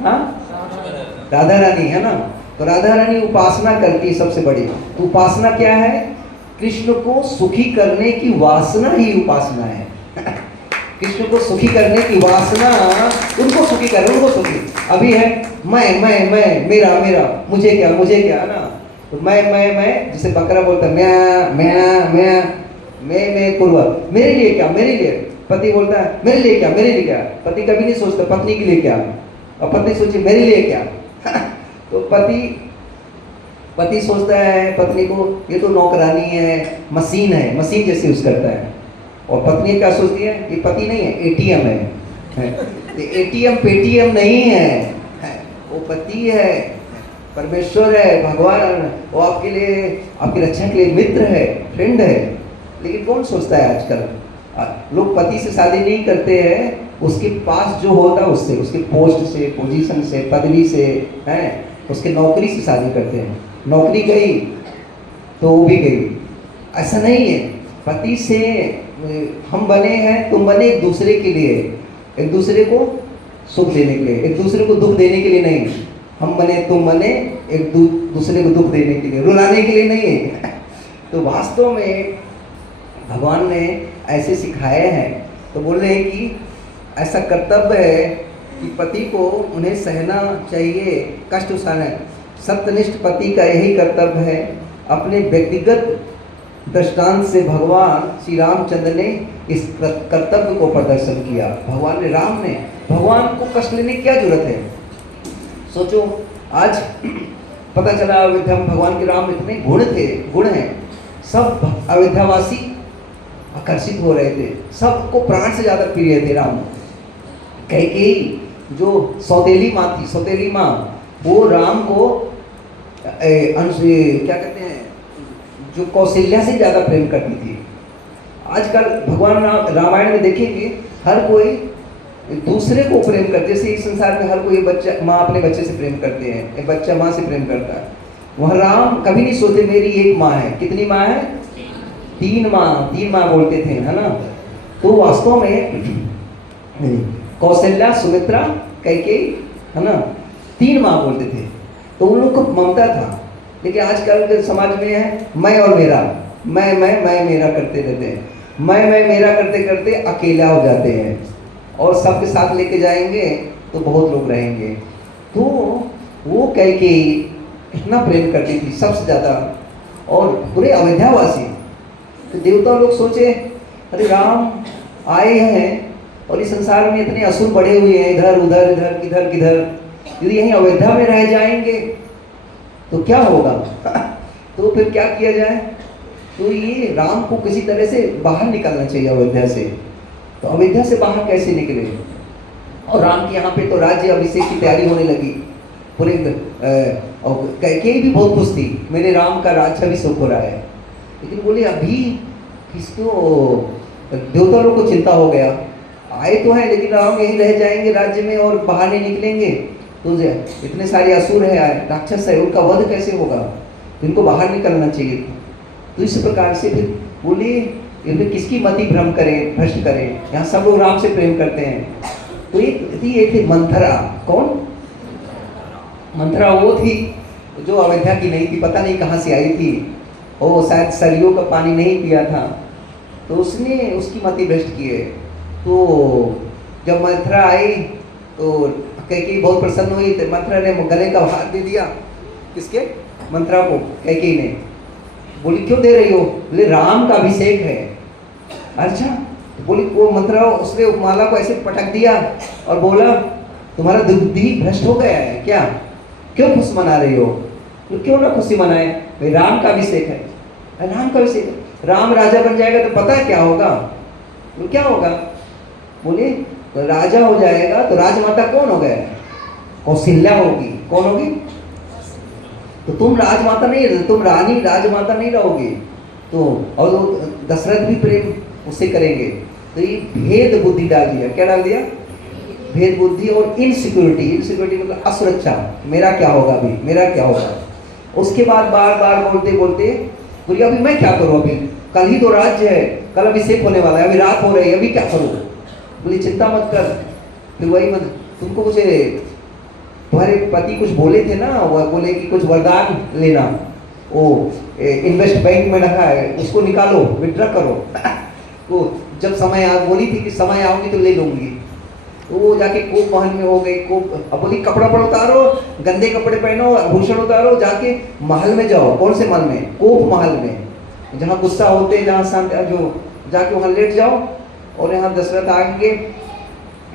हाँ, राधा रानी है ना। तो राधा रानी उपासना करती है सबसे बड़ी। तो उपासना क्या है? कृष्ण को सुखी करने की वासना ही उपासना है। कृष्ण को सुखी करने की वासना, उनको सुखी कर, उनको सुखी। अभी है मैं, मेरा मेरा, मुझे क्या ना। तो मैं, जिसे बकरा बोलता है मैं पूर्व, मेरे लिए क्या, मेरे लिए। पति बोलता है मेरे लिए क्या। पति कभी नहीं सोचता पत्नी के लिए क्या, और पत्नी सोचे मेरे लिए क्या। तो पति सोचता है पत्नी को ये तो नौकरानी है, मशीन है, मशीन जैसे यूज करता है। और पत्नी क्या सोचती है, ये पति नहीं है, एटीएम है। एटीएम पेटीएम नहीं है, वो पति है, परमेश्वर है, भगवान, वो आपके लिए, आपकी रक्षा के लिए मित्र है, फ्रेंड है। लेकिन कौन सोचता है आजकल, लोग पति से शादी नहीं करते हैं, उसके पास जो होता है उससे, उसके पोस्ट से, पोजीशन से, पदवी से, हैं, उसके नौकरी से शादी करते हैं। नौकरी गई तो वो भी गई। ऐसा नहीं है, पति से हम बने हैं, तुम बने एक दूसरे के लिए, एक दूसरे को सुख देने के लिए, एक दूसरे को दुख देने के लिए नहीं। हम बने, तुम बने एक दूसरे को दुख देने के लिए, रुलाने के लिए नहीं है। तो वास्तव में भगवान ने ऐसे सिखाए हैं। तो बोल रहे हैं कि ऐसा कर्तव्य है कि पति को उन्हें सहना चाहिए, कष्ट उठाना है। सत्यनिष्ठ पति का यही कर्तव्य है। अपने व्यक्तिगत दृष्टांत से भगवान श्री रामचंद्र ने इस कर्तव्य को प्रदर्शन किया। भगवान को कष्ट लेने की क्या जरूरत है। सोचो, आज पता चला अयोध्या में भगवान के राम इतने गुण हैं, सब अयोध्यावासी आकर्षित हो रहे थे, सबको प्राण से ज्यादा प्रिय थे राम। कैकेयी जो सौतेली माँ थी, सौतेली माँ, वो राम को क्या कहते हैं, जो कौशल्या से ज्यादा प्रेम करती थी। आजकल भगवान रामायण में देखेंगे, हर कोई दूसरे को प्रेम करते, जैसे इस संसार में हर कोई बच्चा, माँ अपने बच्चे से प्रेम करते हैं, एक बच्चा माँ से प्रेम करता है। वह राम कभी नहीं सोचते मेरी एक माँ है। कितनी माँ है? तीन माँ बोलते थे, है ना। तो वास्तव में कौशल्या, सुमित्रा, कैकेयी, है ना, तीन माँ बोलते थे। तो उन लोग को ममता था। लेकिन आजकल के समाज में है मैं और मेरा, मैं मेरा करते रहते हैं। मैं मेरा करते करते अकेला हो जाते हैं, और सबके साथ लेके जाएंगे तो बहुत लोग रहेंगे। तो वो कैकेयी इतना प्रेम करती थी सबसे ज़्यादा, और पूरे अयोध्यावासी। तो देवता लोग सोचे अरे राम आए हैं और इस संसार में इतने असुर पड़े हुए हैं, इधर उधर, इधर किधर, यदि यहीं अयोध्या में रह जाएंगे तो क्या होगा। तो फिर क्या किया जाए, तो ये राम को किसी तरह से बाहर निकलना चाहिए अयोध्या से। तो अयोध्या से बाहर कैसे निकले। और राम के यहाँ पे तो राज्य अभिषेक की तैयारी होने लगी पूरे, और कैकेयी भी बहुत खुश थी, मेरे राम का राज्याभिषेक हो रहा है। लेकिन बोले अभी किसको, देवता लोग को चिंता हो गया, आए तो हैं लेकिन राम यहीं रह जाएंगे राज्य में और बाहर नहीं निकलेंगे तो इतने सारे असुर है, राक्षस है, उनका वध कैसे होगा, तो इनको बाहर निकलना चाहिए। तो इस प्रकार से फिर बोले इन्हें किसकी मति भ्रष्ट करें, यहाँ सब लोग राम से प्रेम करते हैं। तो एक थी मंथरा। कौन? मंथरा वो थी जो अयोध्या की नहीं थी, पता नहीं कहाँ से आई थी, वो शायद सरयू का पानी नहीं पिया था, तो उसने उसकी मति भ्रष्ट की है। तो जब मंथरा आई तो कैकेयी बहुत प्रसन्न हुई, तो मंथरा ने गले का हाथ दे दिया। किसके? मंथरा को। कैकेयी ने बोली क्यों दे रही हो, बोले राम का अभिषेक है। अच्छा, तो बोली वो मंथरा, उसने माला को ऐसे पटक दिया और बोला तुम्हारा बुद्धि भ्रष्ट हो गया है क्या, क्यों खुश मना रही हो। तो क्यों ना खुशी मनाए, भाई राम का अभिषेक है, राम का अभिषेक है, राम राजा बन जाएगा तो पता है क्या होगा। तो क्या होगा, बोले तो राजा हो जाएगा तो राजमाता कौन हो गया, कौशल्या होगी। कौन होगी? तो तुम राजमाता नहीं, तुम रानी राजमाता नहीं रहोगी। तो और दशरथ भी प्रेम उससे करेंगे। तो ये भेद बुद्धि डाल दिया। क्या डाल दिया? भेद बुद्धि और इनसिक्योरिटी मतलब असुरक्षा, मेरा क्या होगा, अभी मेरा क्या होगा। उसके बाद बार बोलते बोले अभी मैं क्या करूँ, अभी कल ही तो राज्य है, कल अभिषेक होने वाला है, अभी रात हो रही है, अभी क्या करूँ। बोली चिंता मत कर। फिर वही मत, तुमको मुझे तुम्हारे पति कुछ बोले थे ना, वो बोले कि कुछ वरदान लेना, वो इन्वेस्ट बैंक में रखा है, उसको निकालो, विड्रॉ करो। वो जब समय बोली थी कि समय आओगी तो ले लूंगी, तो वो जाके कोप महल में हो गई। कोप अब बोली कपड़ा पर उतारो, गंदे कपड़े पहनो, आभूषण उतारो, जाके महल में जाओ। कौन से महल में? कोप महल में, जहाँ गुस्सा होते, जहाँ शांत, जो जाके वहाँ लेट जाओ। और यहाँ दशरथ आगे,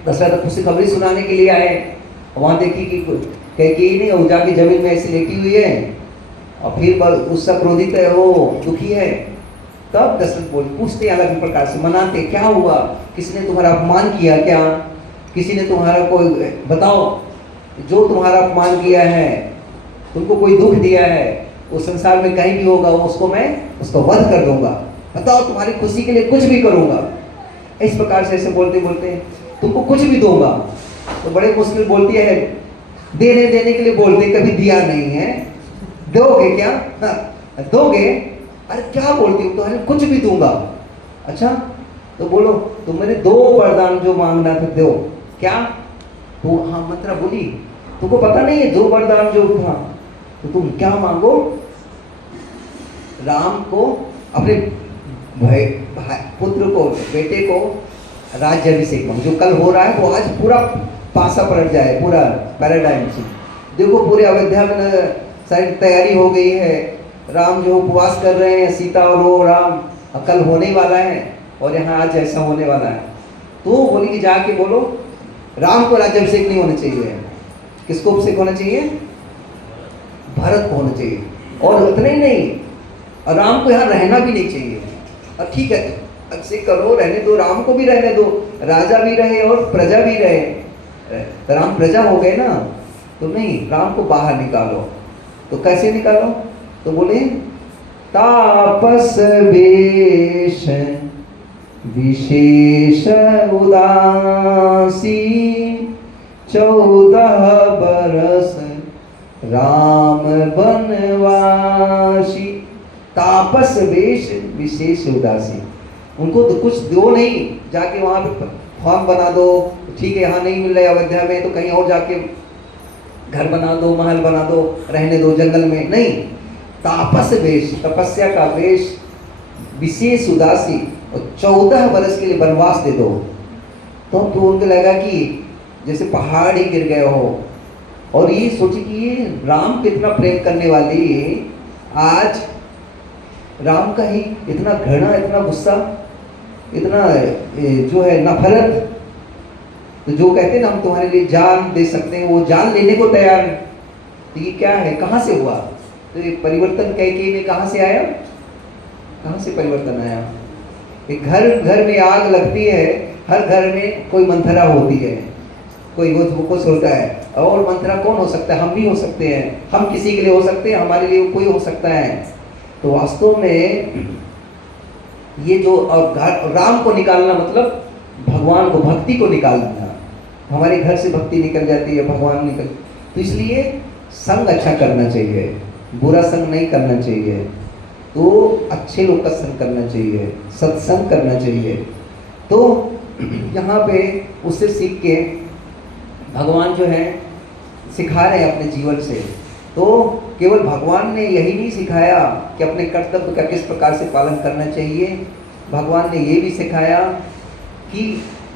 दशरथ खुशखबरी सुनाने के लिए आए। वहाँ देखी कि कैकेयी नहीं, वो जाके जमीन में ऐसी लेटी हुई है और फिर गुस्सा, क्रोधित है, वो दुखी है। तब दशरथ बोल पूछते अलग प्रकार से, मनाते, क्या हुआ, किसने तुम्हारा अपमान किया क्या, किसी ने तुम्हारा कोई, बताओ, जो तुम्हारा अपमान किया है, तुमको कोई दुख दिया है, वो संसार में कहीं भी होगा, उसको मैं उसको वध कर दूंगा, बताओ, तुम्हारी खुशी के लिए कुछ भी करूंगा। इस प्रकार से ऐसे बोलते बोलते तुमको कुछ भी दूंगा। तो बड़े मुश्किल बोलती है, देने देने के लिए बोलते, कभी दिया नहीं है, दोगे क्या? हाँ, दोगे? अरे क्या बोलती हो, तो कुछ भी दूंगा। अच्छा तो बोलो, तुम मेरे 2 वरदान जो मांगना था दो। क्या? तो हाँ मंत्रा बोली, तुमको पता नहीं है 2 वरदान जो था, तो तुम क्या मांगो? राम को, अपने भाई पुत्र को, बेटे को राज्याभिषेक मांगो। जो कल हो रहा है वो आज पूरा पासा पलट जाए, पूरा पैराडाइम से। देखो पूरे अयोध्या में सारी तैयारी हो गई है, राम जो उपवास कर रहे हैं, सीता और वो राम, कल होने वाला है, और यहाँ आज ऐसा होने वाला है। तो बोली कि जाके बोलो राम को राज्याभिषेक नहीं होना चाहिए। किसको अभिषेक होना चाहिए? भरत को होना चाहिए। और उतना ही नहीं, राम को यहाँ रहना भी नहीं चाहिए। अब ठीक है, अभिषेक करो, रहने दो, राम को भी रहने दो, राजा भी रहे और प्रजा भी रहे। तो राम प्रजा हो गए ना, तो नहीं, राम को बाहर निकालो। तो कैसे निकालो? तो बोले तापस वेश विशेष उदासी 14 बरस राम बनवासी। तापस वेश विशेष उदासी, उनको तो कुछ दो नहीं, जाके वहां पे फॉर्म बना दो, ठीक है यहाँ नहीं मिल रहा है अयोध्या में, तो कहीं और जाके घर बना दो, महल बना दो, रहने दो जंगल में। नहीं, तापस वेश, तपस्या का वेश, विशेष उदासी, और 14 बरस के लिए वनवास दे दो। तो उनको लगा कि जैसे पहाड़ ही गिर गए हो। और ये सोचे कि ये राम पे इतना प्रेम करने वाली आज राम का ही इतना घृणा, इतना गुस्सा, इतना जो है नफरत। तो जो कहते हैं ना, हम तुम्हारे लिए जान दे सकते हैं, वो जान लेने को तैयार। तो ये क्या है, कहाँ से हुआ? तो ये परिवर्तन कैकेयी में कहाँ से आया? कहाँ से परिवर्तन आया? एक घर में आग लगती है, हर घर में कोई मंथरा होती है, कोई वो कुछ होता है। और मंथरा कौन हो सकता है? हम भी हो सकते हैं, हम किसी के लिए हो सकते हैं, हमारे लिए कोई हो सकता है। तो वास्तव में ये जो राम को निकालना मतलब भगवान को, भक्ति को निकालना। हमारे घर से भक्ति निकल जाती है, भगवान निकल। तो इसलिए संग अच्छा करना चाहिए, बुरा संग नहीं करना चाहिए। तो अच्छे लोग का संग करना चाहिए, सत्संग करना चाहिए। तो यहाँ पे उससे सीख के भगवान जो है सिखा रहे हैं अपने जीवन से। तो केवल भगवान ने यही नहीं सिखाया कि अपने कर्तव्य का किस प्रकार से पालन करना चाहिए, भगवान ने ये भी सिखाया कि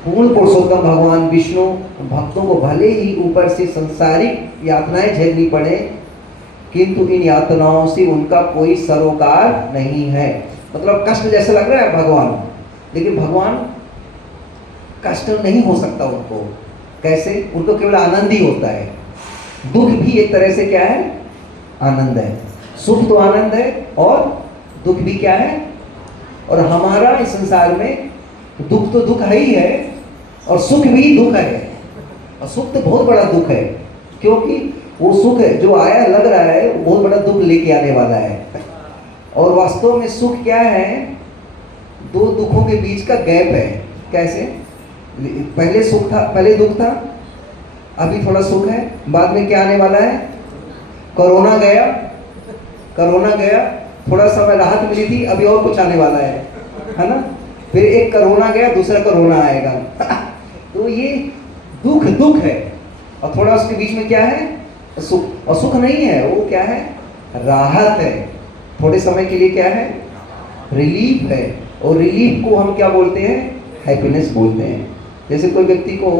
पूर्ण पुरुषोत्तम भगवान विष्णु भक्तों को भले ही ऊपर से संसारिक यातनाएं झेलनी पड़े, किंतु इन यातनाओं से उनका कोई सरोकार नहीं है। मतलब कष्ट जैसा लग रहा है भगवान, लेकिन भगवान कष्ट नहीं हो सकता उनको। कैसे? उनको केवल आनंद ही होता है। दुख भी एक तरह से क्या है? आनंद है। सुख तो आनंद है और दुख भी क्या है? और हमारा इस संसार में दुख तो दुख है ही है, और सुख भी दुख है। और सुख तो बहुत बड़ा दुख है, क्योंकि वो सुख है जो आया लग रहा है वो बहुत बड़ा दुख लेके आने वाला है। और वास्तव में सुख क्या है? 2 दुखों के बीच का गैप है। कैसे? पहले सुख था, पहले दुख था, अभी थोड़ा सुख है, बाद में क्या आने वाला है? कोरोना गया, थोड़ा समय राहत मिली थी, अभी और कुछ आने वाला है ना? फिर एक कोरोना गया, दूसरा कोरोना आएगा। तो ये दुख है, और थोड़ा उसके बीच में क्या है? सुख। और सुख नहीं है, वो क्या है? राहत है। थोड़े समय के लिए क्या है? रिलीफ है। और रिलीफ को हम क्या बोलते हैं? हैप्पीनेस बोलते हैं। जैसे कोई व्यक्ति को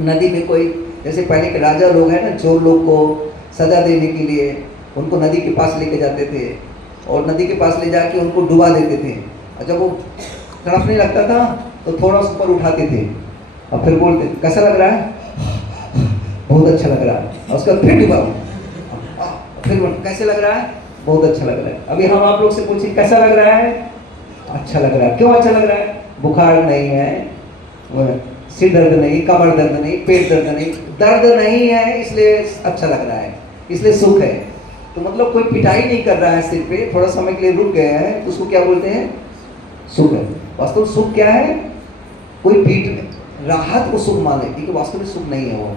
नदी में कोई, जैसे पहले के राजा लोग हैं ना, चोर लोग को सजा देने के लिए उनको नदी के पास लेके जाते थे और नदी के पास ले जाके उनको डुबा देते थे, और जब वो तड़पने लगता था तो थोड़ा सा ऊपर उठाते थे और फिर बोलते कैसा लग रहा है, बहुत अच्छा लग रहा है, और उसके बाद फिर डुबाओ, फिर कैसे लग रहा है, बहुत अच्छा लग रहा है। अभी हम आप लोग से पूछिए कैसा लग रहा है, अच्छा लग रहा है। क्यों अच्छा लग रहा है? बुखार नहीं है, सिर दर्द नहीं, कमर दर्द नहीं, पेट दर्द नहीं, दर्द नहीं है, इसलिए अच्छा लग रहा है, इसलिए सुख है। तो मतलब कोई पिटाई नहीं कर रहा है सिर पे, थोड़ा समय के लिए रुक गया है, तो उसको क्या बोलते हैं? सुख है। वास्तव में सुख क्या है? कोई पीठ में राहत को सुख माने, लेकिन वास्तव में सुख नहीं है वो।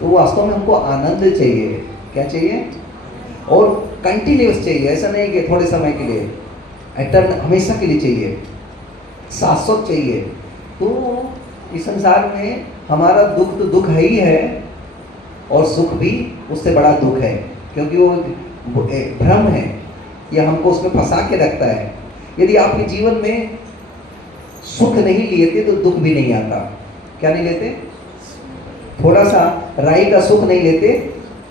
तो वास्तव में हमको आनंद चाहिए। क्या चाहिए? और कंटिन्यूस चाहिए, ऐसा नहीं कि थोड़े समय के लिए, एटर्न हमेशा के लिए चाहिए, शाश्वत चाहिए। तो इस संसार में हमारा दुख तो दुख है ही है, और सुख भी उससे बड़ा दुख है, क्योंकि वो भ्रम है, यह हमको उसमें फंसा के रखता है। यदि आपके जीवन में सुख नहीं लेते तो दुख भी नहीं आता। क्या नहीं लेते? थोड़ा सा राई का सुख नहीं लेते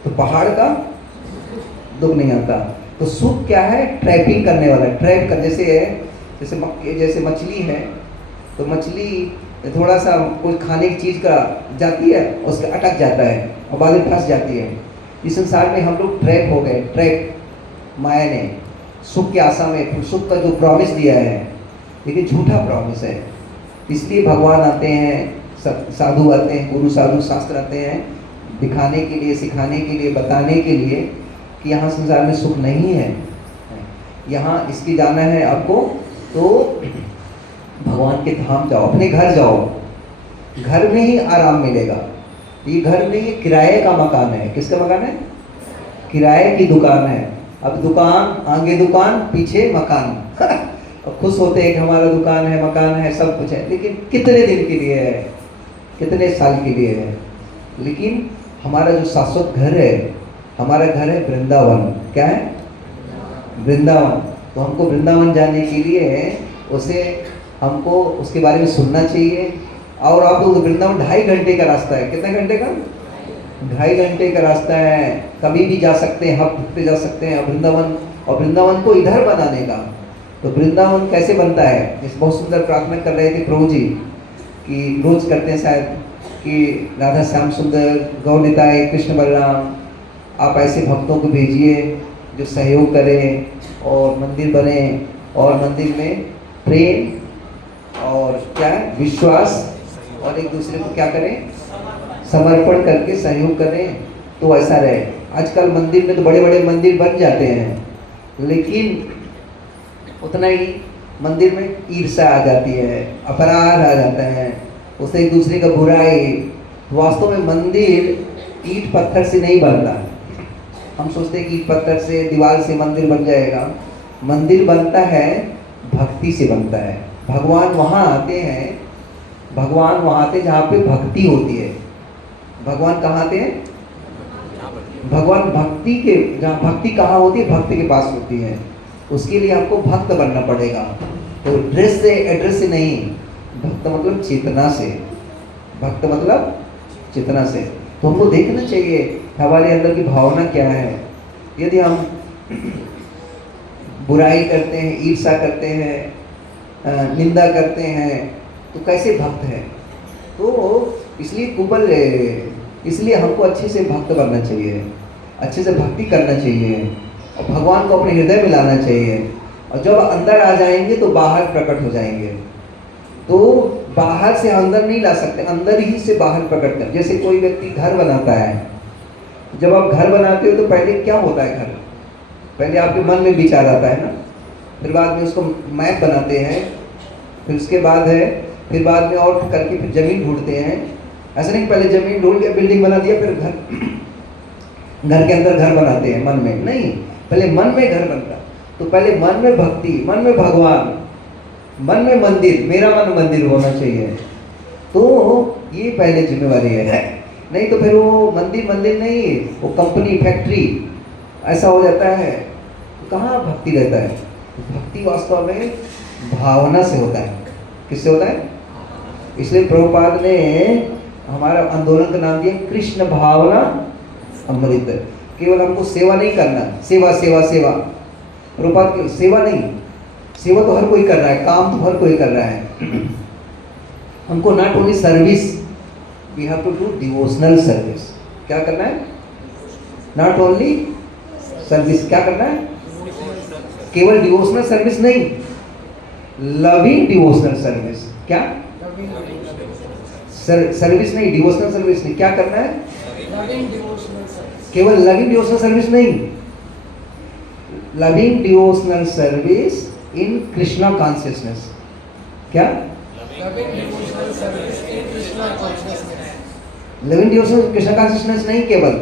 तो पहाड़ का दुख नहीं आता। तो सुख क्या है? ट्रैपिंग करने वाला, ट्रैप कर, जैसे मछली है, तो मछली थोड़ा सा कोई खाने की चीज़ का जाती है, उसका अटक जाता है और बाद में फंस जाती है। इस संसार में हम लोग ट्रैप हो गए, ट्रैप माया ने सुख के आशा में, सुख का जो प्रॉमिस दिया है, लेकिन झूठा प्रॉमिस है। इसलिए भगवान आते हैं, साधु आते हैं, गुरु साधु शास्त्र आते हैं, दिखाने के लिए, सिखाने के लिए, बताने के लिए कि यहाँ संसार में सुख नहीं है, यहाँ इसकी जाना है आपको, तो भगवान के धाम जाओ, अपने घर जाओ, घर में ही आराम मिलेगा। ये घर में, ये किराए का मकान है। किसका मकान है? किराए की दुकान है। अब दुकान, आगे दुकान, पीछे मकान और खुश होते हैं कि हमारा दुकान है, मकान है, सब कुछ है, लेकिन कितने दिन के लिए है, कितने साल के लिए है। लेकिन हमारा जो शाश्वत घर है, हमारा घर है वृंदावन। क्या है? वृंदावन। तो हमको वृंदावन जाने के लिए उसे, हमको उसके बारे में सुनना चाहिए। और आप लोग, वृंदावन 2.5 घंटे का रास्ता है। कितने घंटे का? 2.5 घंटे का रास्ता है। कभी भी जा सकते हैं, हफ्ते जा सकते हैं वृंदावन। और वृंदावन को इधर बनाने का, तो वृंदावन कैसे बनता है? इस बहुत सुंदर प्रार्थना कर रहे थे प्रभु जी, कि रोज करते हैं शायद, कि राधा श्याम सुंदर, गौनिताय, कृष्ण बलराम, आप ऐसे भक्तों को भेजिए जो सहयोग करें और मंदिर बने, और मंदिर में प्रेम और क्या, विश्वास, और एक दूसरे को क्या करें, समर्पण करके सहयोग करें, तो ऐसा रहे। आजकल मंदिर में तो बड़े बड़े मंदिर बन जाते हैं, लेकिन उतना ही मंदिर में ईर्ष्या आ जाती है, अपराध आ जाता है, उससे एक दूसरे का बुराई। वास्तव में मंदिर ईंट पत्थर से नहीं बनता। हम सोचते हैं कि ईंट पत्थर से, दीवार से मंदिर बन जाएगा। मंदिर बनता है, भक्ति से बनता है। भगवान वहाँ आते हैं, भगवान वहाँ आते हैं जहाँ पे भक्ति होती है। भगवान कहाँ आते हैं? भगवान भक्ति के, जहाँ भक्ति कहाँ होती है? भक्ति के पास होती है। उसके लिए आपको भक्त बनना पड़ेगा। तो ड्रेस से, एड्रेस से नहीं, भक्त मतलब चेतना से, भक्त मतलब चेतना से। तो हमको देखना चाहिए हमारे अंदर की भावना क्या है। यदि हम बुराई करते हैं, ईर्ष्या करते हैं, निंदा करते हैं, तो कैसे भक्त है? तो इसलिए कुबल, इसलिए हमको अच्छे से भक्त बनना चाहिए, अच्छे से भक्ति करना चाहिए, और भगवान को अपने हृदय में लाना चाहिए। और जब अंदर आ जाएंगे तो बाहर प्रकट हो जाएंगे। तो बाहर से अंदर नहीं ला सकते, अंदर ही से बाहर प्रकट कर। जैसे कोई व्यक्ति घर बनाता है, जब आप घर बनाते हो तो पहले क्या होता है? घर पहले आपके मन में विचार आता है ना, फिर बाद में उसको मैप बनाते हैं, फिर उसके बाद है, फिर बाद में और करके फिर जमीन ढूंढते हैं। ऐसा नहीं पहले जमीन ढूंढ के बिल्डिंग बना दिया, फिर घर के अंदर घर बनाते हैं मन में, नहीं, पहले मन में घर बनता। तो पहले मन में भक्ति, मन में भगवान, मन में मंदिर, मेरा मन मंदिर होना चाहिए। तो ये पहले जिम्मेवारी है। नहीं तो फिर वो मंदिर मंदिर नहीं, वो कंपनी, फैक्ट्री ऐसा हो जाता है। तो कहाँ भक्ति रहता है? भक्ति वास्तव में भावना से होता है। किससे होता है? इसलिए प्रभुपाद ने हमारा आंदोलन का नाम दिया कृष्ण भावना अमृत। केवल हमको सेवा नहीं करना, सेवा सेवा सेवा, प्रभुपाद की सेवा नहीं, सेवा तो हर कोई कर रहा है, काम तो हर कोई कर रहा है। हमको not only service, we have to do devotional service. क्या करना है? नॉट ओनली सर्विस, क्या करना है? केवल डिवोशनल सर्विस नहीं, लविंग डिवोशनल सर्विस। क्या सर्विस नहीं, डिवोशनल सर्विस नहीं, क्या करना है? केवल लविंग डिवोशनल सर्विस नहीं, loving devotional service in Krishna consciousness. क्या? लविंग डिवोशनल कृष्णा कॉन्शियसनेस नहीं, केवल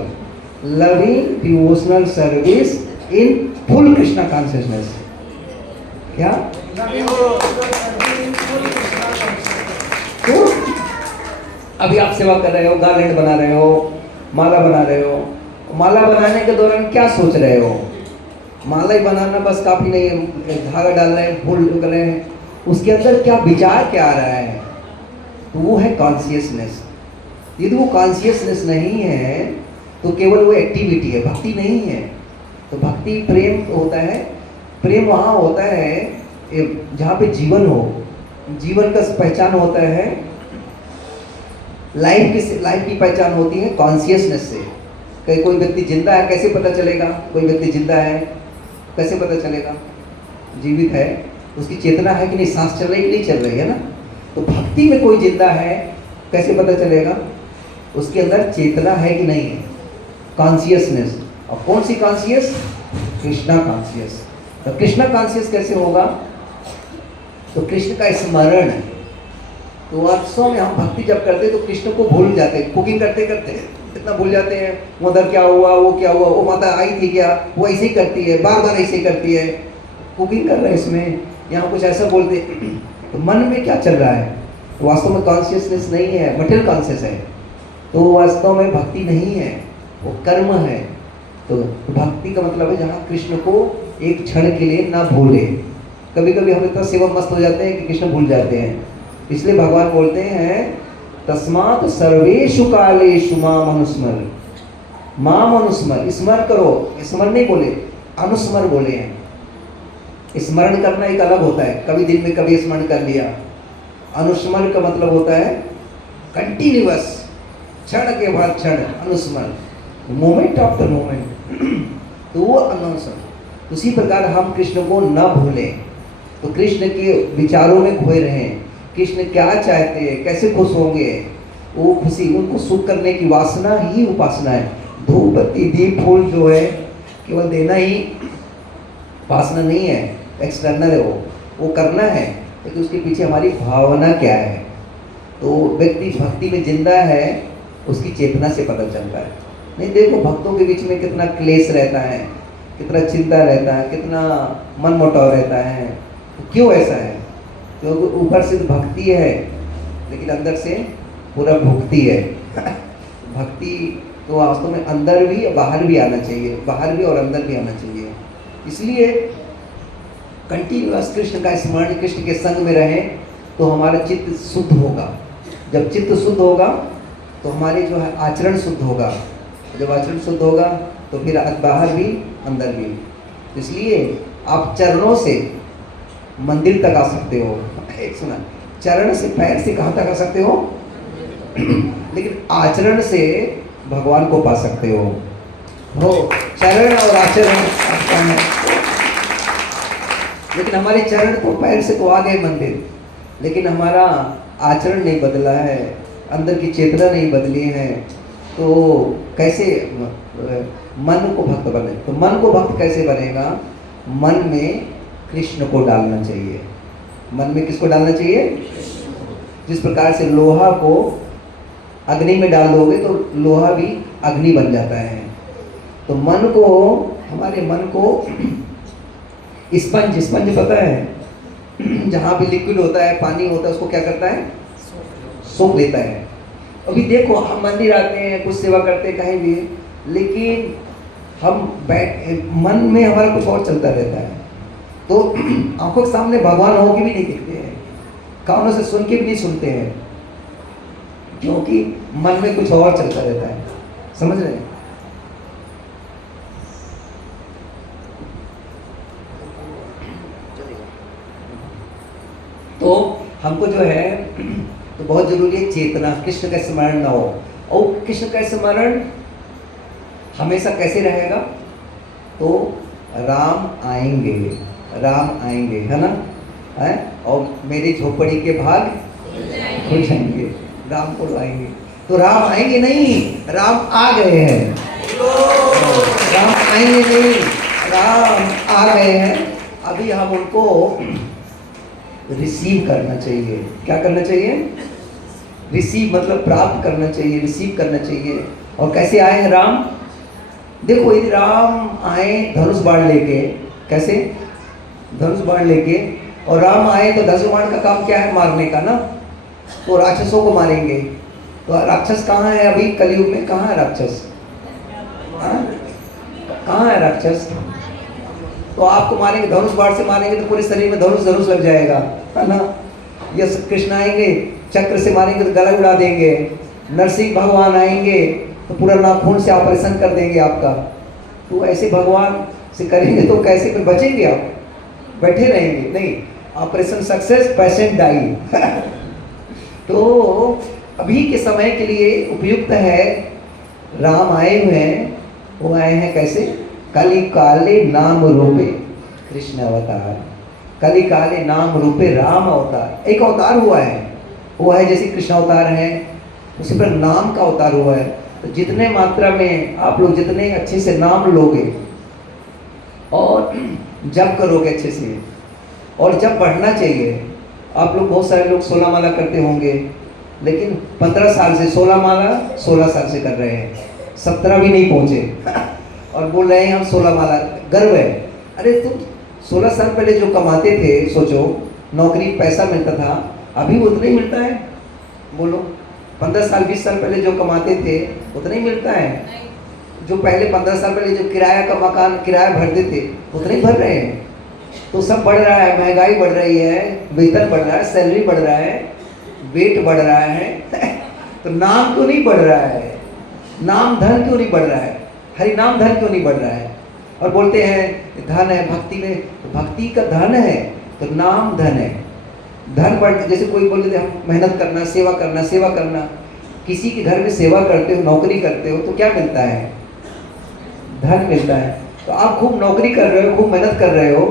loving devotional service in full Krishna consciousness. क्या? तो अभी आप सेवा कर रहे हो, गार्लैंड बना रहे हो, माला बना रहे हो, माला बनाने के दौरान क्या सोच रहे हो? माला ही बनाना बस काफी नहीं है, धागा डाल रहे हैं, फूल कर रहे हैं, उसके अंदर क्या विचार क्या आ रहा है? तो वो है कॉन्शियसनेस। यदि वो कॉन्शियसनेस नहीं है तो केवल वो एक्टिविटी है, भक्ति नहीं है। तो भक्ति प्रेम होता है, प्रेम वहाँ होता है जहाँ पे जीवन हो, जीवन का पहचान होता है, लाइफ की पहचान होती है कॉन्शियसनेस से। कहीं कोई व्यक्ति जिंदा है कैसे पता चलेगा? कोई व्यक्ति जिंदा है कैसे पता चलेगा? जीवित है, उसकी चेतना है कि नहीं, सांस चल रही कि नहीं चल रही है ना। तो भक्ति में कोई जिंदा है कैसे पता चलेगा? उसके अंदर चेतना है कि नहीं है, कॉन्शियसनेस। और कौन सी कॉन्शियस? कृष्णा कॉन्शियस। तो कृष्णा कॉन्शियस कैसे होगा? तो कृष्ण का स्मरण है। तो वास्तव में हम भक्ति जब करते हैं तो कृष्ण को भूल जाते हैं। कुकिंग करते करते इतना भूल जाते हैं, वो उधर क्या हुआ, वो क्या हुआ, वो माता आई थी क्या, वो ऐसे ही करती है, बार बार ऐसे ही करती है। कुकिंग कर रहे हैं इसमें, यहाँ कुछ ऐसा बोलते तो मन में क्या चल रहा है? तो वास्तव में कॉन्शियसनेस नहीं है, मटेरियल कॉन्शियस है। तो वास्तव में भक्ति नहीं है, वो कर्म है। तो भक्ति का मतलब है जहाँ कृष्ण को एक क्षण के लिए ना भूले। कभी कभी हम इतना सेवा मस्त हो जाते हैं कि कृष्ण भूल जाते हैं। इसलिए भगवान बोलते हैं तस्मात् सर्वेषु कालेषु माम अनुस्मर। माम अनुस्मर, स्मरण करो, स्मरण नहीं बोले, अनुस्मर बोले हैं। स्मरण करना एक अलग होता है, कभी दिन में कभी स्मरण कर लिया। अनुस्मरण का मतलब होता है कंटिन्यूअस, क्षण के बाद क्षण, अनुस्मरण, मोमेंट ऑफ द मोमेंट। तो वो अनुस्मरण। उसी प्रकार हम कृष्ण को न भूलें, तो कृष्ण के विचारों में खोए रहें। कृष्ण क्या चाहते हैं, कैसे खुश होंगे, वो खुशी, उनको सुख करने की वासना ही उपासना है। धूप बत्ती दीप फूल जो है केवल देना ही उपासना नहीं है, एक्सटर्नल है, वो करना है, लेकिन उसके पीछे हमारी भावना क्या है। तो व्यक्ति भक्ति में जिंदा है, उसकी चेतना से पता चलता है। नहीं देखो भक्तों के बीच में कितना क्लेश रहता है, कितना चिंता रहता है, कितना मन मुटाव रहता है। तो क्यों ऐसा है? क्योंकि ऊपर से भक्ति है लेकिन अंदर से पूरा भुक्ति है। भक्ति तो वास्तव में अंदर भी बाहर भी आना चाहिए, बाहर भी और अंदर भी आना चाहिए। इसलिए कंटिन्यूअस कृष्ण का स्मरण, कृष्ण के संग में रहें तो हमारा चित्त शुद्ध होगा। जब चित्त शुद्ध होगा तो हमारे जो है आचरण शुद्ध होगा। जब आचरण शुद्ध होगा तो फिर बाहर भी अंदर भी। इसलिए आप चरणों से मंदिर तक आ सकते हो। एक सुना, चरण से पैर से कहाँ तक आ सकते हो? लेकिन आचरण से भगवान को पा सकते हो। चरण और आचरण है। लेकिन हमारे चरण तो पैर से तो आ गए मंदिर, लेकिन हमारा आचरण नहीं बदला है, अंदर की चेतना नहीं बदली है। तो कैसे मन को भक्त बने? तो मन को भक्त कैसे बनेगा? मन में कृष्ण को डालना चाहिए। मन में किसको डालना चाहिए? जिस प्रकार से लोहा को अग्नि में डाल दोगे तो लोहा भी अग्नि बन जाता है। तो मन को, हमारे मन को स्पंज, स्पंज पता है जहाँ भी लिक्विड होता है, पानी होता है, उसको क्या करता है? सोख लेता है। अभी देखो हम मंदिर आते हैं, कुछ सेवा करते हैं कहीं भी, लेकिन हम मन में हमारा कुछ और चलता रहता है। तो आंखों के सामने भगवान होगी भी नहीं दिखते हैं। कानों से सुन के भी नहीं सुनते हैं, क्योंकि मन में कुछ और चलता रहता है। समझ रहे हैं? तो हमको जो है तो बहुत जरूरी है चेतना, कृष्ण का स्मरण न हो। और कृष्ण का स्मरण हमेशा कैसे रहेगा? तो राम आएंगे, राम आएंगे, है ना? है? और मेरी झोपड़ी के भाग खुल जाएंगे, राम को आएंगे। तो राम आएंगे नहीं, राम आ गए हैं। राम आएंगे नहीं, राम आ गए हैं। अभी हम उनको रिसीव करना चाहिए। क्या करना चाहिए? रिसीव मतलब प्राप्त करना चाहिए, रिसीव करना चाहिए। और कैसे आए हैं राम? देखो, यदि राम आए धनुष बाण लेके, कैसे? धनुष बाण लेके, और राम आए तो धनुष बाण का काम क्या है? मारने का ना। तो राक्षसों को मारेंगे। तो राक्षस कहाँ है अभी कलयुग में? कहाँ है राक्षस? कहाँ है राक्षस? तो आपको मारेंगे, धनुष बाण से मारेंगे तो पूरे शरीर में धनुष लग जाएगा, है ना? यस, कृष्ण आएंगे चक्र से मारेंगे तो गला उड़ा देंगे। नरसिंह भगवान आएंगे तो पूरा नाखून से ऑपरेशन कर देंगे आपका। तो ऐसे भगवान से करेंगे तो कैसे फिर बचेंगे आप? बैठे रहेंगे? नहीं, ऑपरेशन सक्सेस, पेशेंट डाई। तो अभी के समय के लिए उपयुक्त है, राम आए हुए हैं। वो आए हैं कैसे? कली काले नाम रूपे कृष्ण अवतार, कली काले नाम रूपे राम अवतार। एक अवतार हुआ है, वो है जैसे कृष्ण अवतार है, उसी पर नाम का अवतार हुआ है। तो जितने मात्रा में आप लोग जितने अच्छे से नाम लोगे और जप करोगे अच्छे से, और जब बढ़ना चाहिए। आप लोग बहुत सारे लोग 16 माला करते होंगे, लेकिन 15 साल से 16 माला 16 साल से कर रहे हैं, 17 भी नहीं पहुंचे और बोल रहे हैं हम 16 माला। गर्व है। अरे तुम 16 साल पहले जो कमाते थे, सोचो, नौकरी पैसा मिलता था, अभी उतना ही मिलता है? बोलो, 15 साल 20 साल पहले जो कमाते थे उतना ही मिलता है? जो पहले 15 साल पहले जो किराया का मकान किराया भरते थे उतना ही भर रहे हैं। तो सब बढ़ रहा है, महंगाई बढ़ रही है, वेतन बढ़ रहा है, सैलरी बढ़ रहा है, वेट बढ़ रहा है। तो नाम क्यों नहीं बढ़ रहा है? नाम धन क्यों नहीं बढ़ रहा है? हरि नाम धन क्यों नहीं बढ़ रहा है? और बोलते हैं धन है भक्ति में, तो भक्ति का धन है तो नाम धन है। धन बढ़, जैसे कोई बोलते थे हम मेहनत करना, सेवा करना, सेवा करना। किसी के घर में सेवा करते हो, नौकरी करते हो, तो क्या मिलता है? धन मिलता है। तो आप खूब नौकरी कर रहे हो, खूब मेहनत कर रहे हो,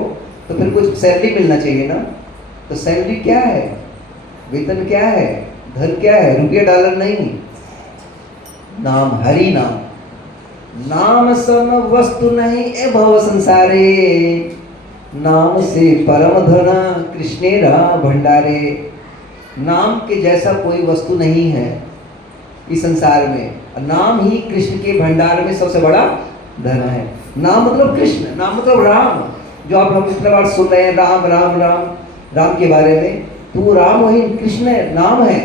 तो फिर कुछ सैलरी मिलना चाहिए ना। तो सैलरी क्या है? वेतन क्या है? धन क्या है? रुपया डॉलर नहीं, नाम, हरि नाम। नाम सम वस्तु नहीं ए भव संसारे, नाम से परम धना कृष्णेरा भंडारे। नाम के जैसा कोई वस्तु नहीं है इस संसार में। नाम ही कृष्ण के भंडार में सबसे बड़ा धन है। नाम मतलब कृष्ण, नाम मतलब राम। जो आप हम इतने बार सुन रहे हैं राम राम राम राम के बारे में, तो वो राम वही कृष्ण है, नाम है।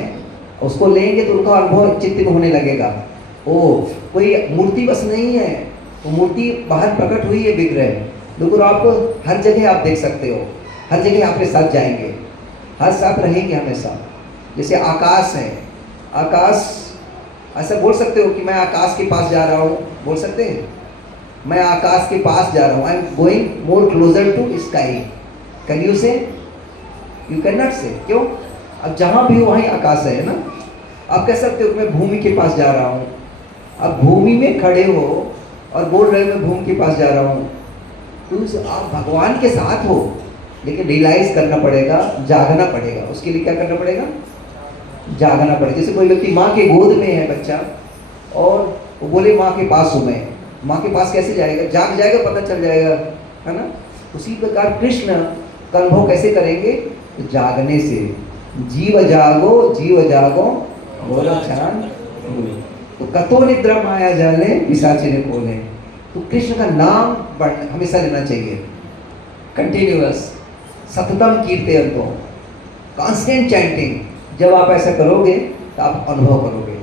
उसको लेंगे तो उनका अनुभव चित्त में होने लगेगा। ओ कोई मूर्ति बस नहीं है, वो मूर्ति बाहर प्रकट हुई है विग्रह। देखो आपको हर जगह आप देख सकते हो, हर जगह आपके साथ जाएंगे, हर साथ रहेंगे हमेशा। जैसे आकाश है, आकाश ऐसा बोल सकते हो कि मैं आकाश के पास जा रहा हूँ? बोल सकते हैं? मैं आकाश के पास जा रहा हूँ, I am going more closer to sky. Can you say? You can not say. क्यों? अब जहाँ भी हो वहीं आकाश है ना। आप कह सकते हो कि मैं भूमि के पास जा रहा हूँ। अब भूमि में खड़े हो और बोल रहे हो मैं भूमि के पास जा रहा हूँ, तो आप भगवान के साथ हो, लेकिन रियलाइज करना पड़ेगा, जागना पड़ेगा। उसके लिए क्या करना पड़ेगा? जागना पड़ेगा। जैसे कोई व्यक्ति माँ के गोद में है बच्चा, और वो बोले माँ के पास हूँ मैं, माँ के पास कैसे जाएगा? जाग जाएगा, पता चल जाएगा, है ना। उसी प्रकार कृष्ण का अनुभव कैसे करेंगे? तो जागने से। जीव जागो बोला चांद, तो कतो निद्रा माया जाले पिशाची ने बोले। तो कृष्ण का नाम हमेशा लेना चाहिए, कंटिन्यूअस, सततम कीर्तन, कांस्टेंट चैंटिंग। जब आप ऐसा करोगे तो आप अनुभव करोगे।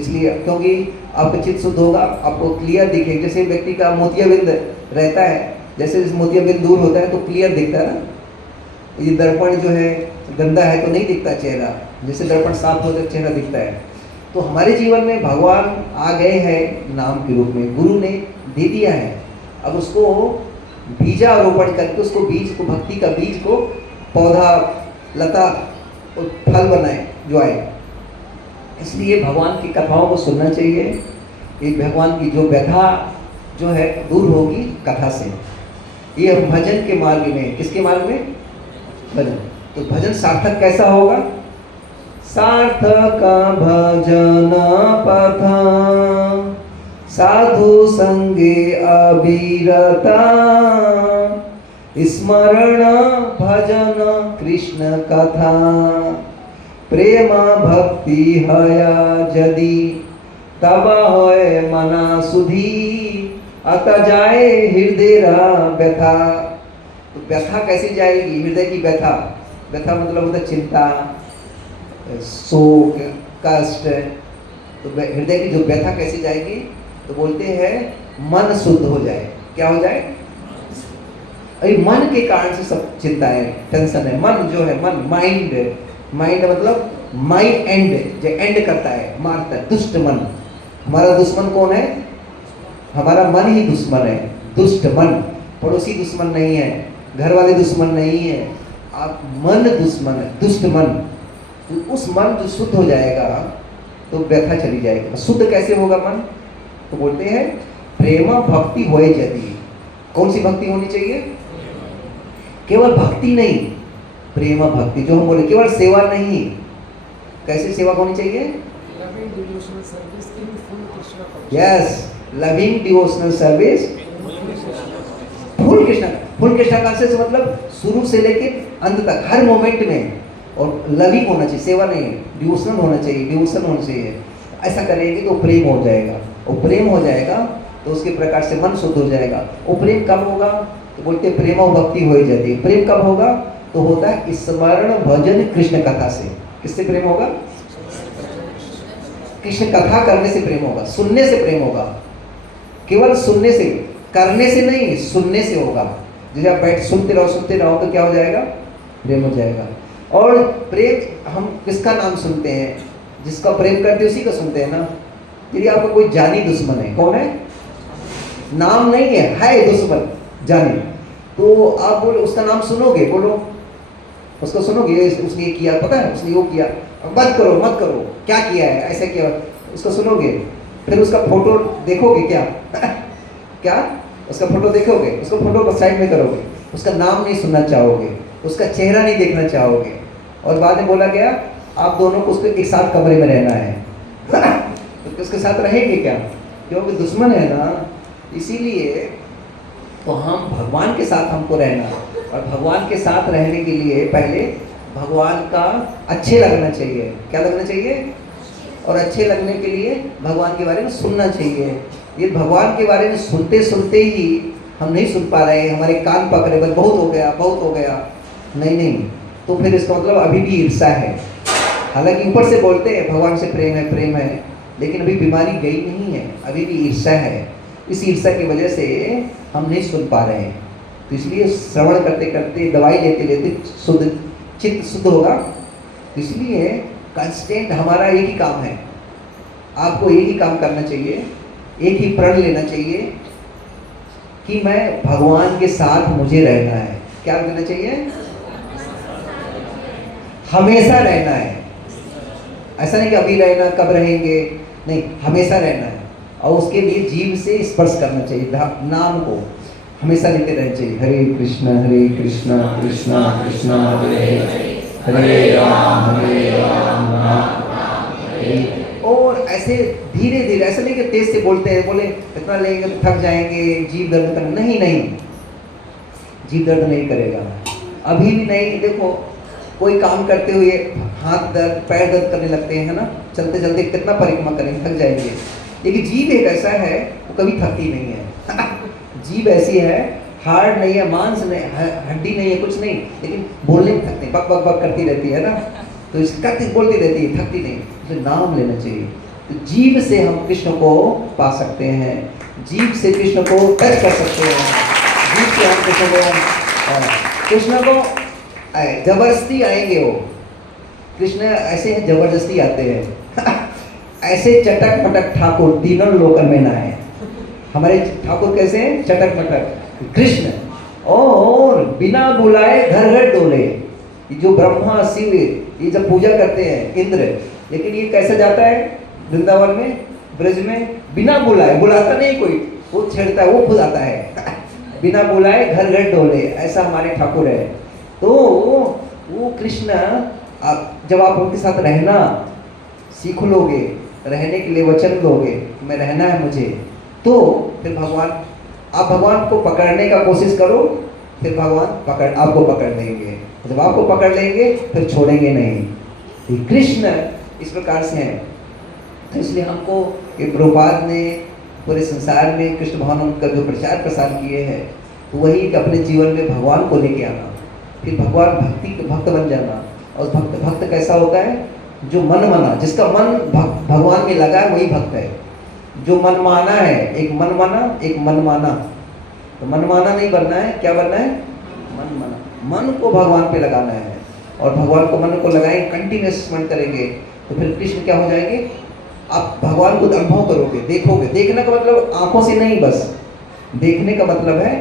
इसलिए क्योंकि आपका चित्त शुद्ध होगा, आपको क्लियर दिखेगा। जैसे व्यक्ति का मोतियाबिंद रहता है, जैसे मोतियाबिंद दूर होता है तो क्लियर दिखता है ना, ये दर्पण जो है गंदा है तो नहीं दिखता चेहरा, जैसे दर्पण साफ हो तो चेहरा दिखता है। तो हमारे जीवन में भगवान आ गए हैं नाम के रूप में, गुरु ने दे दिया है। अब उसको बीजारोपण करके उसको बीज को, भक्ति का बीज को पौधा लता और फल बनाए जो आए। इसलिए भगवान की कथाओं को सुनना चाहिए। ये भगवान की जो व्यथा जो है दूर होगी कथा से। ये हम भजन के मार्ग में, किसके मार्ग में? भजन। तो भजन सार्थक कैसा होगा? सार्थक भजन पथा साधु संगे अविरता स्मरण भजन कृष्ण कथा प्रेम भक्ति हया जदि तब होय मना सुधी अत जाए हृदय व्यथा। तो व्यथा कैसे जाएगी? हृदय की व्यथा, व्यथा मतलब होता है चिंता, शोक, कष्ट। तो हृदय की जो व्यथा कैसे जाएगी? तो बोलते हैं मन शुद्ध हो जाए। क्या हो जाए? अरे मन के कारण से सब चिंताएं, टेंशन है। मन जो है, मन, माइंड, माइंड मतलब माई एंड, जो एंड करता है, मारता है, दुष्ट मन। हमारा दुश्मन कौन है? हमारा मन ही दुश्मन है, दुष्ट मन। पड़ोसी दुश्मन नहीं है, घर वाले दुश्मन नहीं है, आप मन दुश्मन है, दुष्ट मन। तो उस मन जो शुद्ध हो जाएगा तो व्यथा चली जाएगी। शुद्ध कैसे होगा मन? तो बोलते हैं प्रेम भक्ति होए यदि। कौन सी भक्ति होनी चाहिए? केवल भक्ति नहीं, प्रेम भक्ति। जो हम बोले केवल सेवा नहीं। कैसे सेवा होनी चाहिए? Yes, loving devotional service full Krishna. Full Krishna conscious मतलब शुरू से लेके अंत तक हर मोमेंट में। और लविंग होना चाहिए, सेवा नहीं, डिवोशनल होना चाहिए, डिवोशन होना चाहिए। ऐसा करेंगे तो प्रेम हो जाएगा, और प्रेम हो जाएगा तो उसके प्रकार से मन शुद्ध हो जाएगा। और प्रेम कब होगा? तो बोलते प्रेम और भक्ति हो जाती है। प्रेम कब होगा? तो होता है स्मरण भजन कृष्ण कथा से। किससे प्रेम होगा? कृष्ण कथा करने से प्रेम होगा, सुनने से प्रेम होगा। केवल सुनने से, करने से नहीं, सुनने से होगा। जैसे आप बैठ सुनते रहो तो क्या हो जाएगा? प्रेम हो जाएगा। और प्रेम हम किसका नाम सुनते हैं? जिसका प्रेम करते उसी का सुनते हैं ना। यदि आपका कोई जानी दुश्मन है, कौन है? नाम नहीं है दुश्मन, जानी। तो आप बोलो उसका नाम सुनोगे, बोलो उसको सुनोगे, उसने ये किया, पता है उसने वो किया, मत करो, क्या किया है, ऐसा किया, उसको सुनोगे। फिर उसका फोटो देखोगे क्या? क्या उसका फोटो देखोगे? उसका फोटो को साइड में करोगे, उसका नाम नहीं सुनना चाहोगे, उसका चेहरा नहीं देखना चाहोगे। और बाद में बोला गया आप दोनों को उसके एक साथ कमरे में रहना है। तो उसके साथ रहेंगे क्या? क्योंकि दुश्मन है ना। इसीलिए तो हम भगवान के साथ हमको रहना, और भगवान के साथ रहने के लिए पहले भगवान का अच्छे लगना चाहिए। क्या लगना चाहिए? और अच्छे लगने के लिए भगवान के बारे में सुनना चाहिए। ये भगवान के बारे में सुनते सुनते ही हम नहीं सुन पा रहे हैं, हमारे कान पकड़े, बस बहुत हो गया। नहीं, तो फिर इसका मतलब अभी भी ईर्षा है। हालांकि ऊपर से बोलते हैं भगवान से प्रेम है, लेकिन अभी बीमारी गई नहीं है, अभी भी ईर्षा है। इस ईर्षा की वजह से हम नहीं सुन पा रहे हैं। तो इसलिए श्रवण करते करते, दवाई लेते लेते शुद्ध चित्त शुद्ध होगा। इसलिए कंस्टेंट हमारा एक ही काम है, आपको एक ही काम करना चाहिए, एक ही प्रण लेना चाहिए कि मैं भगवान के साथ मुझे रहना है। क्या करना चाहिए? हमेशा रहना है। ऐसा नहीं कि अभी रहना, कब रहेंगे, नहीं, हमेशा रहना है। और उसके लिए जीव से स्पर्श करना चाहिए, नाम को हमेशा लेते रहना चाहिए। हरे कृष्णा कृष्णा कृष्णा हरे राम राम हरे। और ऐसे धीरे धीरे, ऐसा नहीं कि तेज से बोलते हैं, बोले इतना लेंगे तो थक जाएंगे, जीव दर्द कर, नहीं, जीव दर्द नहीं करेगा, अभी भी नहीं। देखो कोई काम करते हुए हाथ दर्द, पैर दर्द करने लगते हैं, है ना, चलते चलते कितना परिक्रमा करेंगे, थक जाएंगे। लेकिन जीव एक ऐसा है वो कभी थकती नहीं है। जीव ऐसी है, हार्ड नहीं है, मांस नहीं, हड्डी नहीं है, कुछ नहीं, लेकिन बोलने में थकते, बक बक बक करती रहती है ना। तो करती बोलती रहती है, थकती नहीं। तो नाम लेना चाहिए। तो जीव से हम कृष्ण को पा सकते हैं, जीव से कृष्ण को टच कर सकते हैं, जीव से हम कृष्ण को जबरदस्ती आएंगे वो। कृष्ण ऐसे हैं, जबरदस्ती आते हैं। ऐसे चटक पटक ठाकुर तीनों लोकन में ना है। हमारे ठाकुर कैसे हैं? चटक पटक। कृष्ण और बिना बुलाए घर घर डोले। जो ब्रह्मा शिव ये जब पूजा करते हैं इंद्र, लेकिन ये कैसे जाता है वृंदावन में, ब्रज में? बिना बुलाए, बुलाता नहीं कोई, वो छेड़ता है, वो खुद आता है। बिना बुलाए घर घर डोले, ऐसा हमारे ठाकुर है। तो वो कृष्ण जब आप उनके साथ रहना सीख लोगे, रहने के लिए वचन लोगे, मैं रहना है मुझे, तो फिर आप भगवान को पकड़ने का कोशिश करो, फिर भगवान आपको पकड़ लेंगे। जब आपको पकड़ लेंगे फिर छोड़ेंगे नहीं। ये कृष्ण इस प्रकार से हैं। तो इसलिए हमको ये प्रभुपाद ने पूरे संसार में कृष्ण भगवान का जो प्रचार प्रसार किए हैं, तो वही कि अपने जीवन में भगवान को लेके आना, फिर भगवान भक्ति के भक्त बन जाना। और भक्त कैसा होता है? जो मन माना, जिसका मन भगवान में लगा है वही भक्त है। जो मन माना है, एक मन माना एक मन माना, तो मन माना नहीं बनना है, क्या बनना है? मन माना। मन को भगवान पे लगाना है, और भगवान को मन को लगाएंगे, कंटिन्यूस स्मरण करेंगे, तो फिर कृष्ण क्या हो जाएंगे? आप भगवान को अनुभव करोगे, देखोगे। देखने का मतलब आंखों से नहीं, बस देखने का मतलब है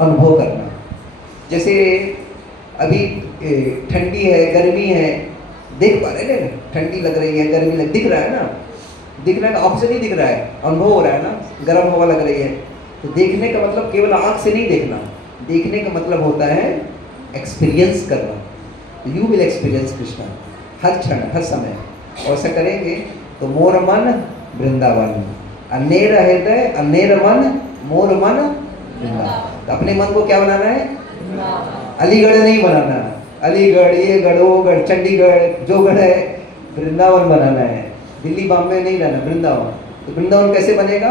अनुभव करना। जैसे अभी ठंडी है, गर्मी है, देख पा रहे हैं, ठंडी लग रही है, गर्मी लग, दिख रहा है ना, दिख रहा है, आँख से नहीं दिख रहा है, अनुभव हो रहा है ना, गर्म हवा लग रही है। तो देखने का मतलब केवल आँख से नहीं देखना, देखने का मतलब होता है एक्सपीरियंस करना। यू विल एक्सपीरियंस कृष्णा हर क्षण हर समय। और ऐसा करेंगे तो मोर मन वृंदावन, अनेर हृदय अनेर मन, मोर मन वृंदावन। तो अपने मन को क्या बनाना है? अलीगढ़ नहीं बनाना, अलीगढ़ ये गढ़ वो गढ़, चंडीगढ़ जो गढ़ है, वृंदावन बनाना है। दिल्ली बॉम्बे नहीं रहना, वृंदावन। तो वृंदावन कैसे बनेगा?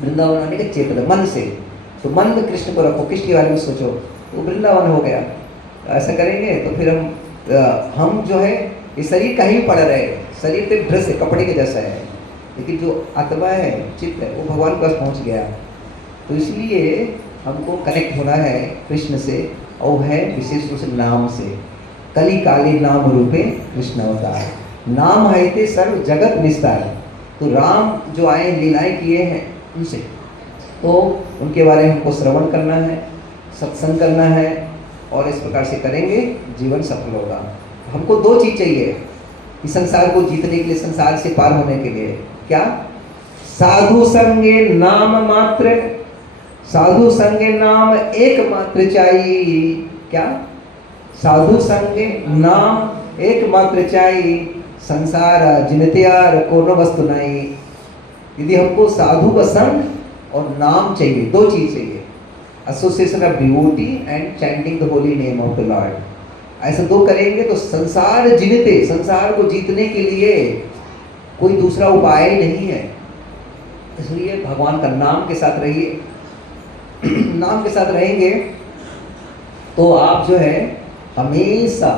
वृंदावन बनेगा चेतन मन से। तो मन में कृष्ण को रखो, कृष्ण के बारे में सोचो, तो वृंदावन हो गया। ऐसा करेंगे तो फिर हम जो है, ये शरीर कहीं भी पड़ा रहे, शरीर तो ड्रेस है, कपड़े के जैसा है, लेकिन जो आत्मा है, चित्त है, वो भगवान के पास पहुँच गया। तो इसलिए हमको कनेक्ट होना है कृष्ण से, और है विशेष रूप से नाम से। कली काली नाम रूपे कृष्ण अवतार, नाम है ते सर्व जगत निस्तार। तो राम जो आए लीलाएं किए हैं उनसे, तो उनके बारे में हमको श्रवण करना है, सत्संग करना है, और इस प्रकार से करेंगे जीवन सफल होगा। हमको दो चीज़ चाहिए इस संसार को जीतने के लिए, संसार से पार होने के लिए। क्या? साधु संगे नाम मात्र, साधु संगे नाम एक मात्र चाहिए। क्या? साधु संगे नाम एक मात्र चाहिए, संसार जिनत्यार कोनो वस्तु नहीं। यदि हमको साधु का संग और नाम चाहिए, दो चीज चाहिए, association of devotee and chanting the holy name of the Lord. ऐसे दो करेंगे तो संसार जीतते, संसार को जीतने के लिए कोई दूसरा उपाय ही नहीं है। इसलिए भगवान का नाम के साथ रहिए। नाम के साथ रहेंगे तो आप जो है हमेशा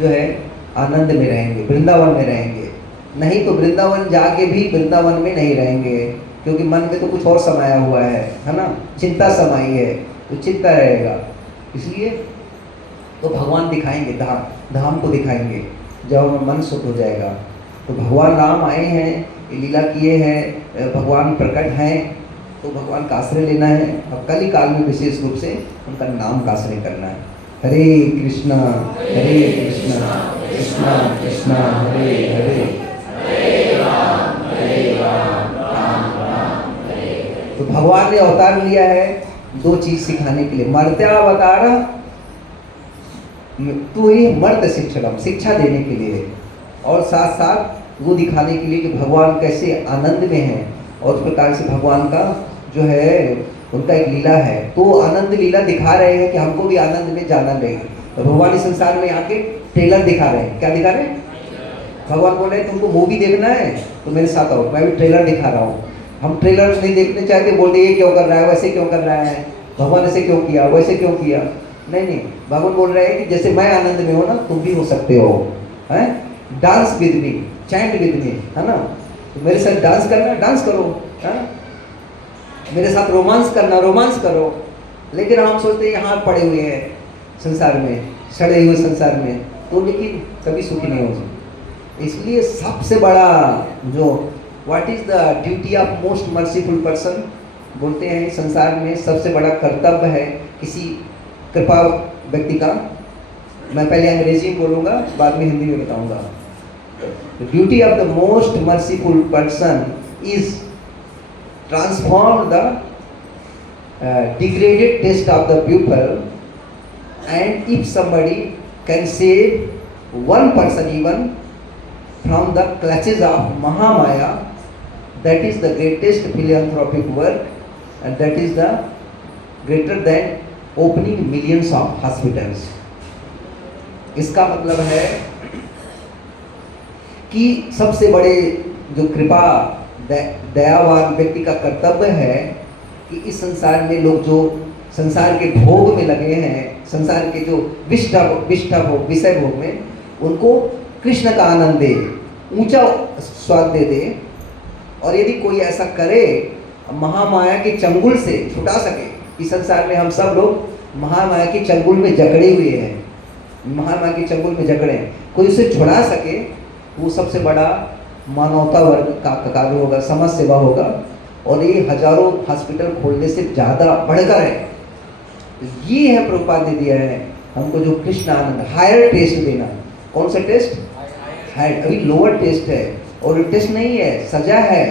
जो है आनंद में रहेंगे, वृंदावन में रहेंगे। नहीं तो वृंदावन जाके भी वृंदावन में नहीं रहेंगे, क्योंकि मन में तो कुछ और समाया हुआ है ना, चिंता समाई है, तो चिंता रहेगा। इसलिए तो भगवान दिखाएंगे, धाम को दिखाएंगे जब मन शुद्ध हो जाएगा। तो भगवान राम आए हैं, ये लीला किए हैं, भगवान प्रकट हैं, तो भगवान का आश्रय लेना है। अब कल ही काल में विशेष रूप से उनका नाम का आश्रय करना है। हरे कृष्णा कृष्णा कृष्णा हरे हरे, तो भगवान ने अवतार लिया है दो चीज सिखाने के लिए। मर्त्यावतार, तो ये मर्त शिक्षकम, शिक्षा देने के लिए, और साथ साथ वो दिखाने के लिए कि भगवान कैसे आनंद में है, और उस प्रकार से भगवान का जो है उनका एक लीला है, तो आनंद लीला दिखा रहे हैं कि हमको भी आनंद में जाना नहीं। तो भगवान इस संसार में आके ट्रेलर दिखा रहे हैं। क्या दिखा रहे हैं? भगवान बोल रहे हैं तुमको मूवी देखना है तो मेरे साथ आओ, मैं भी ट्रेलर दिखा रहा हूँ। हम ट्रेलर नहीं देखने चाहते, बोलते ये क्यों कर रहा है, वैसे क्यों कर रहा है, भगवान ऐसे क्यों किया, वैसे क्यों किया। नहीं, भगवान बोल रहे हैं कि जैसे मैं आनंद में हो ना, तुम भी हो सकते हो। हैं? Dance with me, chant with me, है ना। तो मेरे साथ डांस करना, डांस करो, है ना। मेरे साथ रोमांस करना, रोमांस करो। लेकिन हम सोचते हैं यहाँ पड़े हुए हैं संसार में, सड़े हुए संसार में, तो लेकिन कभी सुखी नहीं हो सकते। इसलिए सबसे बड़ा जो what is the duty of most merciful person, बोलते हैं संसार में सबसे बड़ा कर्तव्य है किसी कृपा व्यक्ति का। मैं पहले अंग्रेजी में बोलूँगा, बाद में हिंदी में बताऊँगा। The duty of the most merciful person is transform the degraded taste of the pupil, and if somebody can save one person even from the clutches of Mahamaya, that is the greatest philanthropic work, and that is the greater than opening millions of hospitals. इसका मतलब है कि सबसे बड़े जो कृपा दयावान व्यक्ति का कर्तव्य है कि इस संसार में लोग जो संसार के भोग में लगे हैं, संसार के जो विष्ठा भोग विषय भोग में, उनको कृष्ण का आनंद दे, ऊंचा स्वाद दे दे। और यदि कोई ऐसा करे महामाया के चंगुल से छुटा सके, इस संसार में हम सब लोग महामाया की चंगुल में जकड़े हुए हैं, महामाया की चंगुल में जकड़े हैं, कोई उसे छुड़ा सके, वो सबसे बड़ा मानवता वर्ग का कार्य होगा, समाज सेवा होगा। और ये हजारों हॉस्पिटल खोलने से ज़्यादा बढ़कर है। ये है प्रभुपाद ने दिया है हमको जो कृष्ण आनंद, हायर टेस्ट देना। कौन सा टेस्ट? हायर। अभी लोअर टेस्ट है, और टेस्ट नहीं है, सजा है,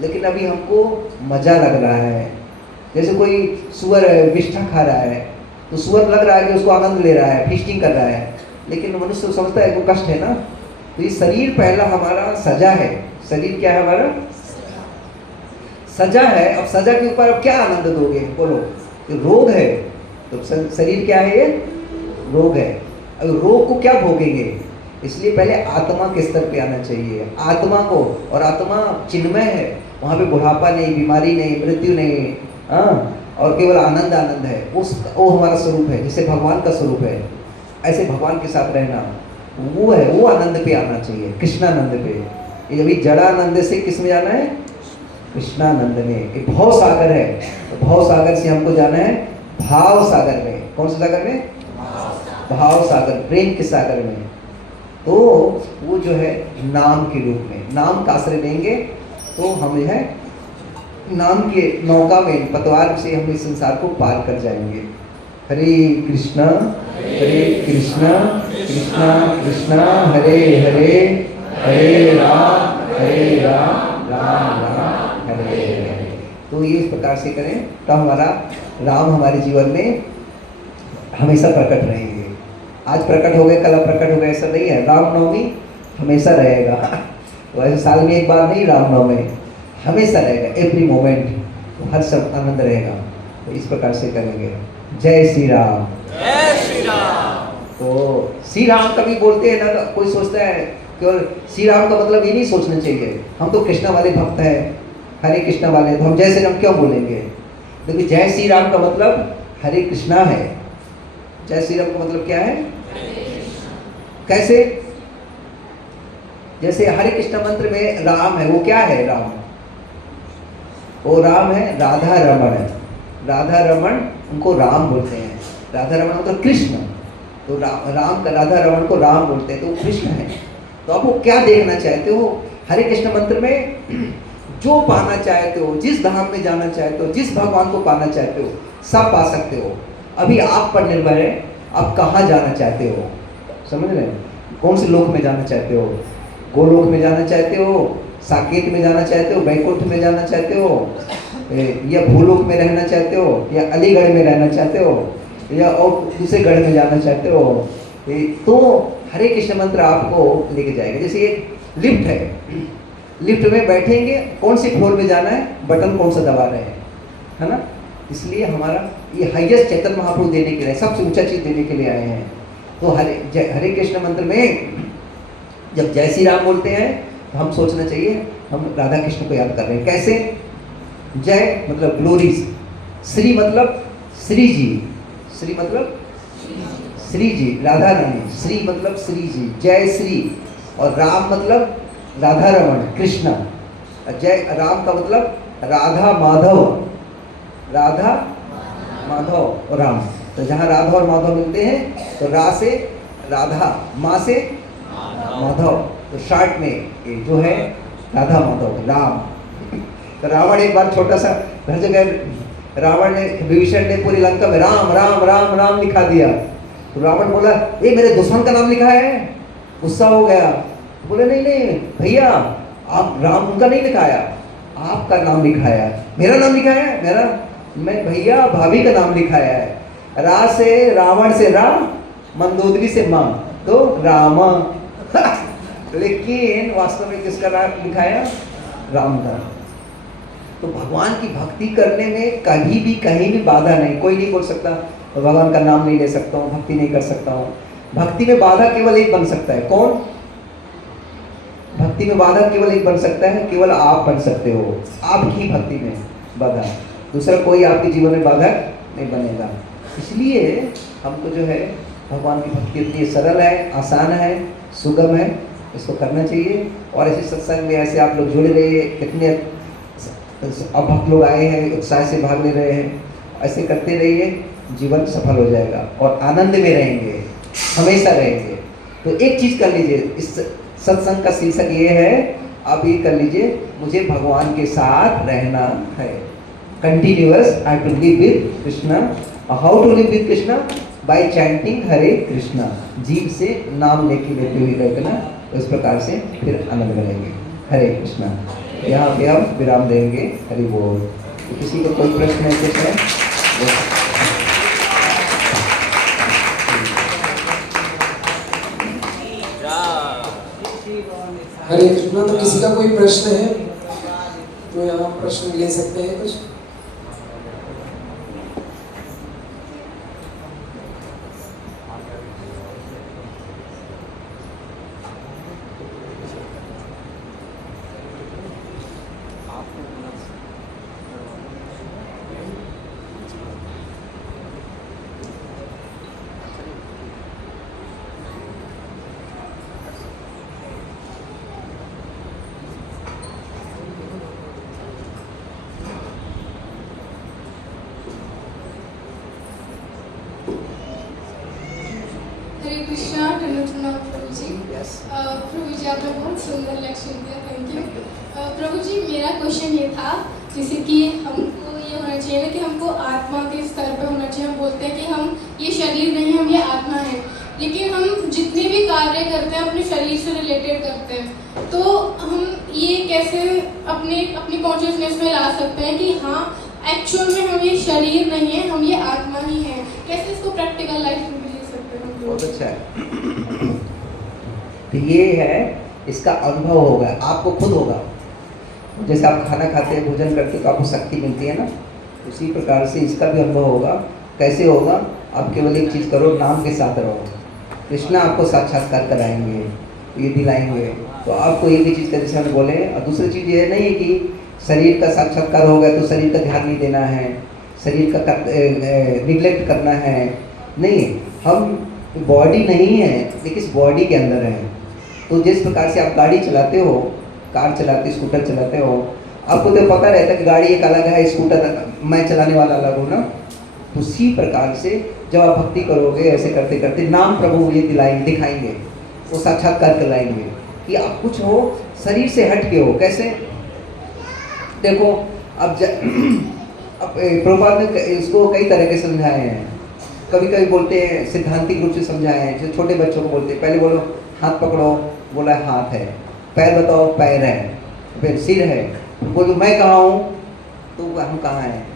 लेकिन अभी हमको मज़ा लग रहा है। जैसे कोई सुअर विष्ठा खा रहा है, तो सुअर लग रहा है कि उसको आनंद ले रहा है, फीस्टिंग कर रहा है, लेकिन मनुष्य समझता है वो कष्ट है ना। तो ये शरीर पहला हमारा सजा है। शरीर क्या है? हमारा सजा है। अब सजा के ऊपर अब क्या आनंद दोगे? बोलो। तो रोग है, तो शरीर क्या है? ये रोग है। अब रोग को क्या भोगेंगे? इसलिए पहले आत्मा के स्तर पे आना चाहिए, आत्मा को। और आत्मा चिन्मय है, वहाँ पे बुढ़ापा नहीं, बीमारी नहीं, मृत्यु नहीं, हाँ, और केवल आनंद आनंद है। वो हमारा स्वरूप है, जैसे भगवान का स्वरूप है, ऐसे भगवान के साथ रहना, वो है, वो आनंद पे आना चाहिए, कृष्णानंद पे। ये अभी जड़ानंद से किस में जाना है? कृष्णानंद में। एक भव सागर है, तो भव सागर से हमको जाना है भाव सागर में। कौन से सागर में? भाव सागर, प्रेम के सागर में। तो वो जो है नाम के रूप में, नाम का आश्रय लेंगे तो हम जो है नाम के नौका में, पतवार से हम इस संसार को पार कर जाएंगे। हरे कृष्णा कृष्णा कृष्णा हरे हरे, हरे राम राम राम हरे हरे। तो ये इस प्रकार से करें तो हमारा राम हमारे जीवन में हमेशा प्रकट रहेंगे। आज प्रकट हो गए, कल प्रकट हो गए, ऐसा नहीं है। रामनवमी हमेशा रहेगा। तो ऐसे साल में एक बार नहीं, रामनवमी हमेशा रहेगा, एवरी मोमेंट, तो हर सब आनंद रहेगा। तो इस प्रकार से करेंगे। जय श्री राम। जय श्री राम। तो श्री राम कभी बोलते हैं ना, तो कोई सोचता है केवल श्री राम का मतलब ये नहीं सोचना चाहिए हम तो कृष्णा वाले भक्त हैं, हरे कृष्णा वाले, तो हम जय श्री राम क्यों बोलेंगे? देखिए जय श्री राम का मतलब हरे कृष्णा है। जय श्री राम का मतलब क्या है? कैसे? जैसे हरे कृष्ण मंत्र में राम है, वो क्या है? राम, वो राम है, राधा रमण है। राधा रमण उनको राम बोलते हैं। राधा रमण मतलब कृष्ण, तो राम का राधा रमण को राम बोलते हैं, तो वो कृष्ण है। तो आप वो क्या देखना चाहते हो? हरे कृष्ण मंत्र में जो पाना चाहते हो, जिस धाम में जाना चाहते हो, जिस भगवान को पाना चाहते हो, सब पा सकते हो। अभी आप पर निर्भर है आप कहाँ जाना चाहते हो। समझ रहे हैं? कौन से लोक में जाना चाहते हो? गोलोक में जाना चाहते हो, साकेत में जाना चाहते हो, बैकुंठ में जाना चाहते हो, या भूलोक में रहना चाहते हो, या अलीगढ़ में रहना चाहते हो, या और दूसरे गढ़ में जाना चाहते हो। तो हरे कृष्ण मंत्र आपको लेके जाएगा। जैसे एक लिफ्ट है, लिफ्ट में बैठेंगे, कौन सी फ्लोर में जाना है, बटन कौन सा दबा रहे हैं, है ना? इसलिए हमारा ये हाईएस्ट चैतन्य महाप्रभु देने के लिए, सबसे ऊंचा चीज देने के लिए आए हैं। तो हरे कृष्ण मंत्र में जब जय श्री राम बोलते हैं तो हम सोचना चाहिए हम राधा कृष्ण को याद कर रहे हैं। कैसे? जय मतलब ग्लोरीज, श्री मतलब श्री जी, श्री मतलब श्री जी, राधा रानी, श्री मतलब श्री जी, जय श्री। और राम मतलब राधा रमण कृष्ण, जय राम का मतलब राधा माधव, राधा माधव और राम। तो जहाँ राधा और माधव मिलते हैं तो रा से राधा, माँ से माधव, तो शॉर्ट में ये जो है राधा माधव राम। तो रावण एक बार छोटा सा हर जगह, रावण ने, विभीषण ने पूरी लंका में राम राम राम राम लिखा दिया। तो रावण बोला ये मेरे दुश्मन का नाम लिखा है, गुस्सा हो गया। बोले नहीं नहीं भैया, आप राम उनका नहीं लिखाया, आपका नाम लिखाया है। मेरा नाम लिखाया है? मेरा, मैं भैया भाभी का नाम लिखाया है। रा से रावण से रा, मंदोदरी से माँ, तो राम। लेकिन वास्तव में किसका नाम लिखाया? राम का। तो भगवान की भक्ति करने में कभी भी कहीं भी बाधा नहीं। कोई नहीं बोल सकता भगवान का नाम नहीं ले सकता हूँ, भक्ति नहीं कर सकता हूँ। भक्ति में बाधा केवल एक बन सकता है। कौन? भक्ति में बाधा केवल एक बन सकता है, केवल आप बन सकते हो। आपकी भक्ति में बाधा, दूसरा कोई आपके जीवन में बाधा नहीं बनेगा। इसलिए हमको जो है भगवान की भक्ति इतनी सरल है, आसान है, सुगम है, इसको करना चाहिए। और ऐसे सत्संग में ऐसे आप लोग जुड़े रहिए, कितने अब भक्त लोग आए हैं, उत्साह से भाग ले रहे हैं, ऐसे करते रहिए, जीवन सफल हो जाएगा और आनंद में रहेंगे, हमेशा रहेंगे। तो एक चीज कर लीजिए, इस सत्संग का शीर्षक ये है, आप ये कर लीजिए, मुझे भगवान के साथ रहना है। Continuous, I to live with Krishna. How to live with Krishna? By chanting Hare Krishna. जीव से नाम लेके लेते हुए रखना, तो इस प्रकार से फिर आनंद बनेंगे। हरे कृष्णा। यहाँ पे हम विराम देंगे। हरि बोल। तो किसी को कोई प्रश्न है कुछ है? हरे कृष्णा। तो किसी का कोई प्रश्न है तो यहाँ प्रश्न ले सकते हैं कुछ? हरे कृष्णा। प्रभु जी, प्रभु जी आपने बहुत सुंदर लेक्चर दिया, थैंक यू। प्रभु जी, मेरा क्वेश्चन ये था, जैसे कि हमको ये होना चाहिए कि हमको आत्मा के स्तर पे होना चाहिए। हम बोलते हैं कि हम ये शरीर नहीं, हम ये आत्मा है, लेकिन हम जितने भी कार्य करते हैं अपने शरीर से रिलेटेड करते हैं। तो हम ये कैसे अपनी कॉन्शियसनेस में ला सकते हैं कि हाँ एक्चुअल में हम ये शरीर नहीं है, हम ये आत्मा ही है? कैसे इसको प्रैक्टिकल लाइफ में भी ले सकते हैं? बहुत अच्छा है। तो ये है, इसका अनुभव होगा, आपको खुद होगा। जैसे आप खाना खाते हैं, भोजन करते हैं, तो आपको शक्ति मिलती है ना, उसी प्रकार से इसका भी अनुभव होगा। कैसे होगा? आप केवल एक चीज़ करो, नाम के साथ रहो। कृष्णा आपको साक्षात्कार कराएंगे, ये दिलाएंगे। तो आपको एक ही चीज़ का, जैसे हम बोले। और दूसरी चीज़ ये नहीं है कि शरीर का साक्षात्कार हो गया तो शरीर का ध्यान नहीं देना है, शरीर का निग्लेक्ट करना है। नहीं, हम बॉडी नहीं है, लेकिन इस बॉडी के अंदर है। तो जिस प्रकार से आप गाड़ी चलाते हो, कार चलाते, स्कूटर चलाते हो, आपको तो पता रहता है कि गाड़ी एक अलग है, स्कूटर मैं चलाने वाला अलग हूँ ना। तो उसी प्रकार से जब आप भक्ति करोगे, ऐसे करते करते नाम प्रभु ये दिखाएंगे, वो साक्षात्कार कराएंगे कि आप कुछ हो, शरीर से हट के हो। कैसे? देखो, अब प्रभुपाद ने इसको कई तरह के समझाए हैं। कभी कभी बोलते हैं, सिद्धांतिक रूप से समझाए हैं, जो छोटे बच्चों को बोलते हैं, पहले बोलो हाथ पकड़ो, बोला हाथ है। पैर बताओ, पैर है। फिर सिर है, बोलो मैं कहाँ हूँ, तो हम कहाँ हैं।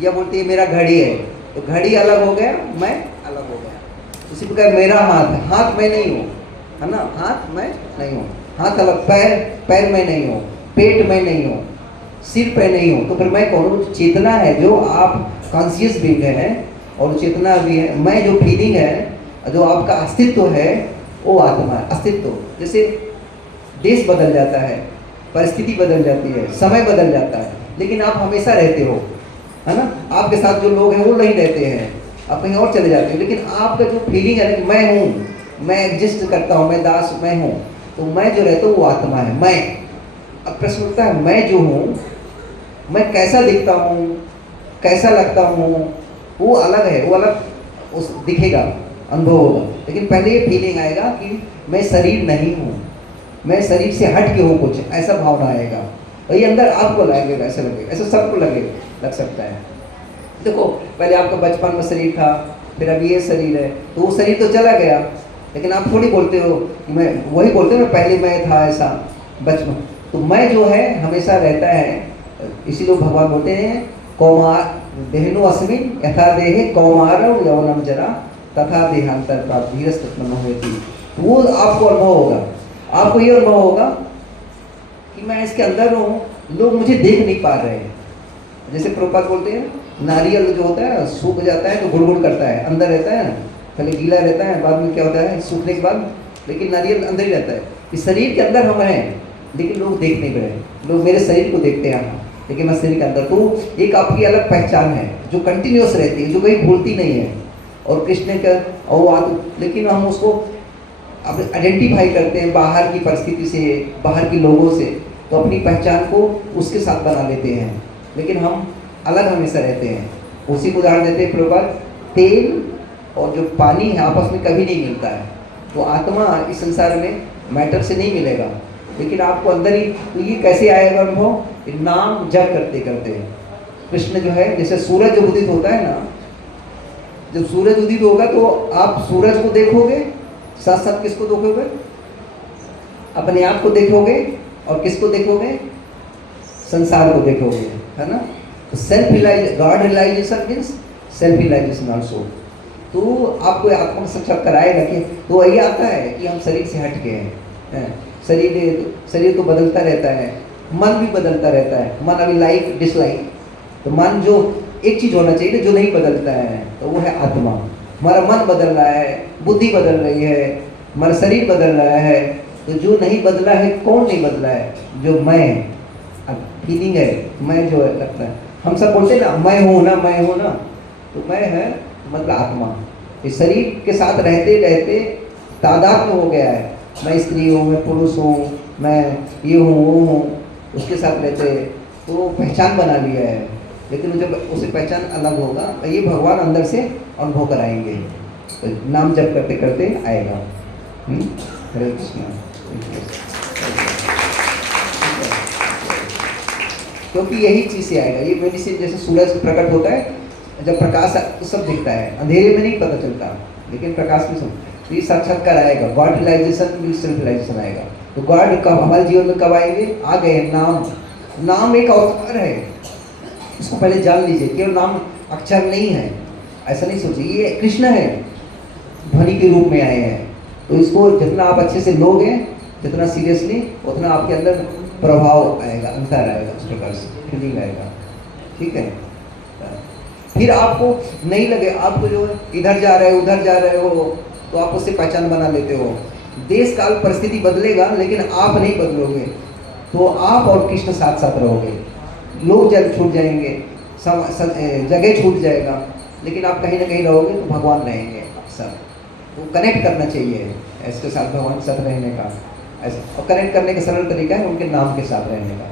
या बोलती है मेरा घड़ी है, तो घड़ी अलग हो गया, मैं अलग हो गया। उसी प्रकार मेरा हाथ, हाथ मैं नहीं हूँ, है ना, हाथ मैं नहीं हूँ, हाथ अलग। पैर, पैर मैं नहीं हूँ, पेट मैं नहीं हूँ, सिर पे नहीं हूँ, तो फिर मैं कौन हूँ? चेतना है, जो आप कॉन्शियस बीइंग है, और चेतना भी है। मैं जो फीलिंग है, जो आपका अस्तित्व है, वो आत्मा है। अस्तित्व, जैसे देश बदल जाता है, परिस्थिति बदल जाती है, समय बदल जाता है, लेकिन आप हमेशा रहते हो, है ना। आपके साथ जो लोग हैं वो नहीं रहते हैं, आप कहीं और चले जाते हो, लेकिन आपका जो फीलिंग है ना कि मैं हूँ, मैं एग्जिस्ट करता हूँ, मैं दास, मैं हूँ, तो मैं जो रहता हूँ वो आत्मा है, मैं। अब प्रश्न उठता है, मैं जो हूँ, मैं कैसा दिखता हूँ, कैसा लगता हूँ, वो अलग है, वो अलग उस दिखेगा, अनुभव होगा, लेकिन पहले ये फीलिंग आएगा कि मैं शरीर नहीं हूँ, मैं शरीर से हट के हूँ, कुछ ऐसा भावना आएगा। और ये अंदर आपको लगेगा, ऐसा लगेगा, ऐसा सबको लग सकता है। देखो पहले आपका बचपन में शरीर था, फिर अभी ये शरीर है, तो वो शरीर तो चला गया, लेकिन आप थोड़ी बोलते हो कि मैं वही बोलते हो मैं पहले मैं था ऐसा बचपन। तो मैं जो है हमेशा रहता है, इसीलिए भगवान बोलते हैं कौमार देहनो अस्मिन यथा देहे कौमारव यौवनम जरा तथा देहांतर प्राप्त धीरस्तत्मनो होती। वो आपको अनुभव होगा, आपको ये अनुभव होगा कि मैं इसके अंदर हूँ, लोग मुझे देख नहीं पा रहे हैं। जैसे प्रभुपाद बोलते हैं नारियल जो होता है सूख जाता है तो गुड़गुड़ करता है, अंदर रहता है ना, पहले गीला रहता है, बाद में क्या होता है सूखने के बाद, लेकिन नारियल अंदर ही रहता है। इस शरीर के अंदर हम हैं, लेकिन लोग देख नहीं रहे, लोग मेरे शरीर को देखते हैं, लेकिन मैं शरीर के अंदर। तो एक आपकी अलग पहचान है जो कंटिन्यूस रहती है, जो कहीं भूलती नहीं है। और कृष्ण का लेकिन हम उसको अब आइडेंटिफाई करते हैं बाहर की परिस्थिति से, बाहर के लोगों से, तो अपनी पहचान को उसके साथ बना लेते हैं, लेकिन हम अलग हमेशा रहते हैं। उसी को उदाहरण देते हैं प्रभुपाद, तेल और जो पानी है आपस में कभी नहीं मिलता है। तो आत्मा इस संसार में मैटर से नहीं मिलेगा, लेकिन आपको अंदर ही, तो ये कैसे आएगा अनुभव? नाम जप करते करते। कृष्ण जो है, जैसे सूरज उदित होता है ना, जब सूरज उदित होगा तो आप सूरज को देखोगे, साथ साथ किसको देखोगे? अपने आप को देखोगे, और किसको देखोगे? संसार को देखोगे, है ना। तो self realise, God realisation means self realisation also. तो आपको आत्मा का साक्षात्कार आएगा कि तो यही आता है कि हम शरीर से हट गए हैं। शरीर तो बदलता रहता है, मन भी बदलता रहता है। मन अभी लाइक डिसलाइक, तो मन जो एक चीज होना चाहिए जो नहीं बदलता है, तो वो है आत्मा। हमारा मन बदल रहा है, बुद्धि बदल रही है, हमारा शरीर बदल रहा है। तो जो नहीं बदला है, कौन नहीं बदला है? जो मैं फीलिंग है, मैं जो है लगता है। हम सब बोलते हैं ना मैं हूँ ना, मैं हूँ ना, तो मैं है मतलब आत्मा। इस शरीर के साथ रहते रहते तादाद में हो गया है, मैं स्त्री हूँ, मैं पुरुष हूँ, मैं ये हूँ वो हूँ, उसके साथ रहते तो पहचान बना लिया है। लेकिन जब उसे पहचान अलग होगा, ये भगवान अंदर से अनुभव कराएंगे। तो नाम जप करते करते आएगा। हरे कृष्ण। क्योंकि यही चीज़ से आएगा। ये मेडिसिन जैसे सूरज प्रकट होता है, जब प्रकाश तो सब दिखता है, अंधेरे में नहीं पता चलता, लेकिन प्रकाश में सब। तो ये साक्षात्कार आएगा, गॉड रियलाइजेशन भी सेल्फ रियलाइजेशन आएगा। तो गॉड कब हमारे जीवन में कब आएंगे? आ गए। नाम एक अवतार है, इसको पहले जान लीजिए। केवल नाम अक्षर नहीं है, ऐसा नहीं सोचिए। ये कृष्ण है, ध्वनि के रूप में आए हैं। तो इसको जितना आप अच्छे से लोगे, जितना सीरियसली, उतना आपके अंदर प्रभाव आएगा, अंतर आएगा, उस प्रकार से फीलिंग आएगा। ठीक है। फिर आपको नहीं लगे, आपको जो इधर जा रहे हो उधर जा रहे हो, तो आप उससे पहचान बना लेते हो। देश काल परिस्थिति बदलेगा, लेकिन आप नहीं बदलोगे। तो आप और कृष्ण साथ साथ रहोगे। लोग जल छूट जाएंगे, जगह छूट जाएगा, लेकिन आप कहीं ना कहीं रहोगे, तो भगवान रहेंगे सब। तो कनेक्ट करना चाहिए इसके साथ, भगवान के साथ रहने का। ऐसा और कनेक्ट करने का सरल तरीका है उनके नाम के साथ रहने का।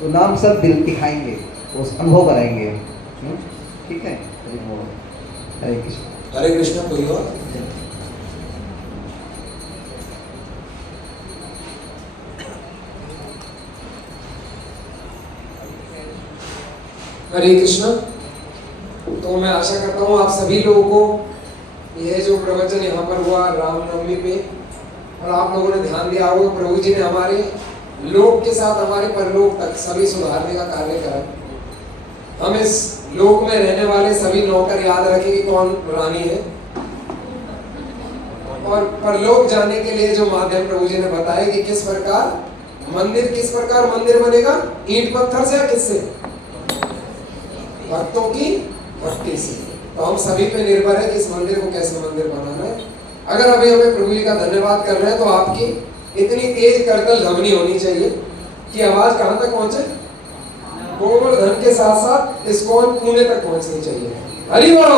तो नाम सब दिल दिखाएंगे, उस अनुभव कराएंगे। ठीक है। हरे कृष्ण। हरे कृष्ण। कोई और? हरे कृष्ण। तो मैं आशा करता हूँ आप सभी लोगों को यह जो प्रवचन यहाँ पर हुआ रामनवमी पे, और आप लोगों ने ध्यान दिया होगा प्रभु जी ने हमारे लोक के साथ हमारे परलोक तक सभी सुधारने का कार्य करा। हम इस लोक में रहने वाले सभी नौकर याद रखें कि कौन रानी है, और परलोक जाने के लिए जो माध्यम प्रभु जी ने बताया कि किस प्रकार मंदिर बनेगा, ईंट पत्थर से या किससे? भक्तों की भक्ति से। तो हम सभी पे निर्भर है कि इस मंदिर को कैसे मंदिर बनाना है। अगर अभी हमें प्रभु जी का धन्यवाद कर रहे हैं, तो आपकी इतनी तेज करतल ध्वनि होनी चाहिए कि आवाज कहाँ तक पहुंचे? गोवर्धन के साथ साथ इस्कॉन पुणे तक पहुंचनी चाहिए। हरि बोल।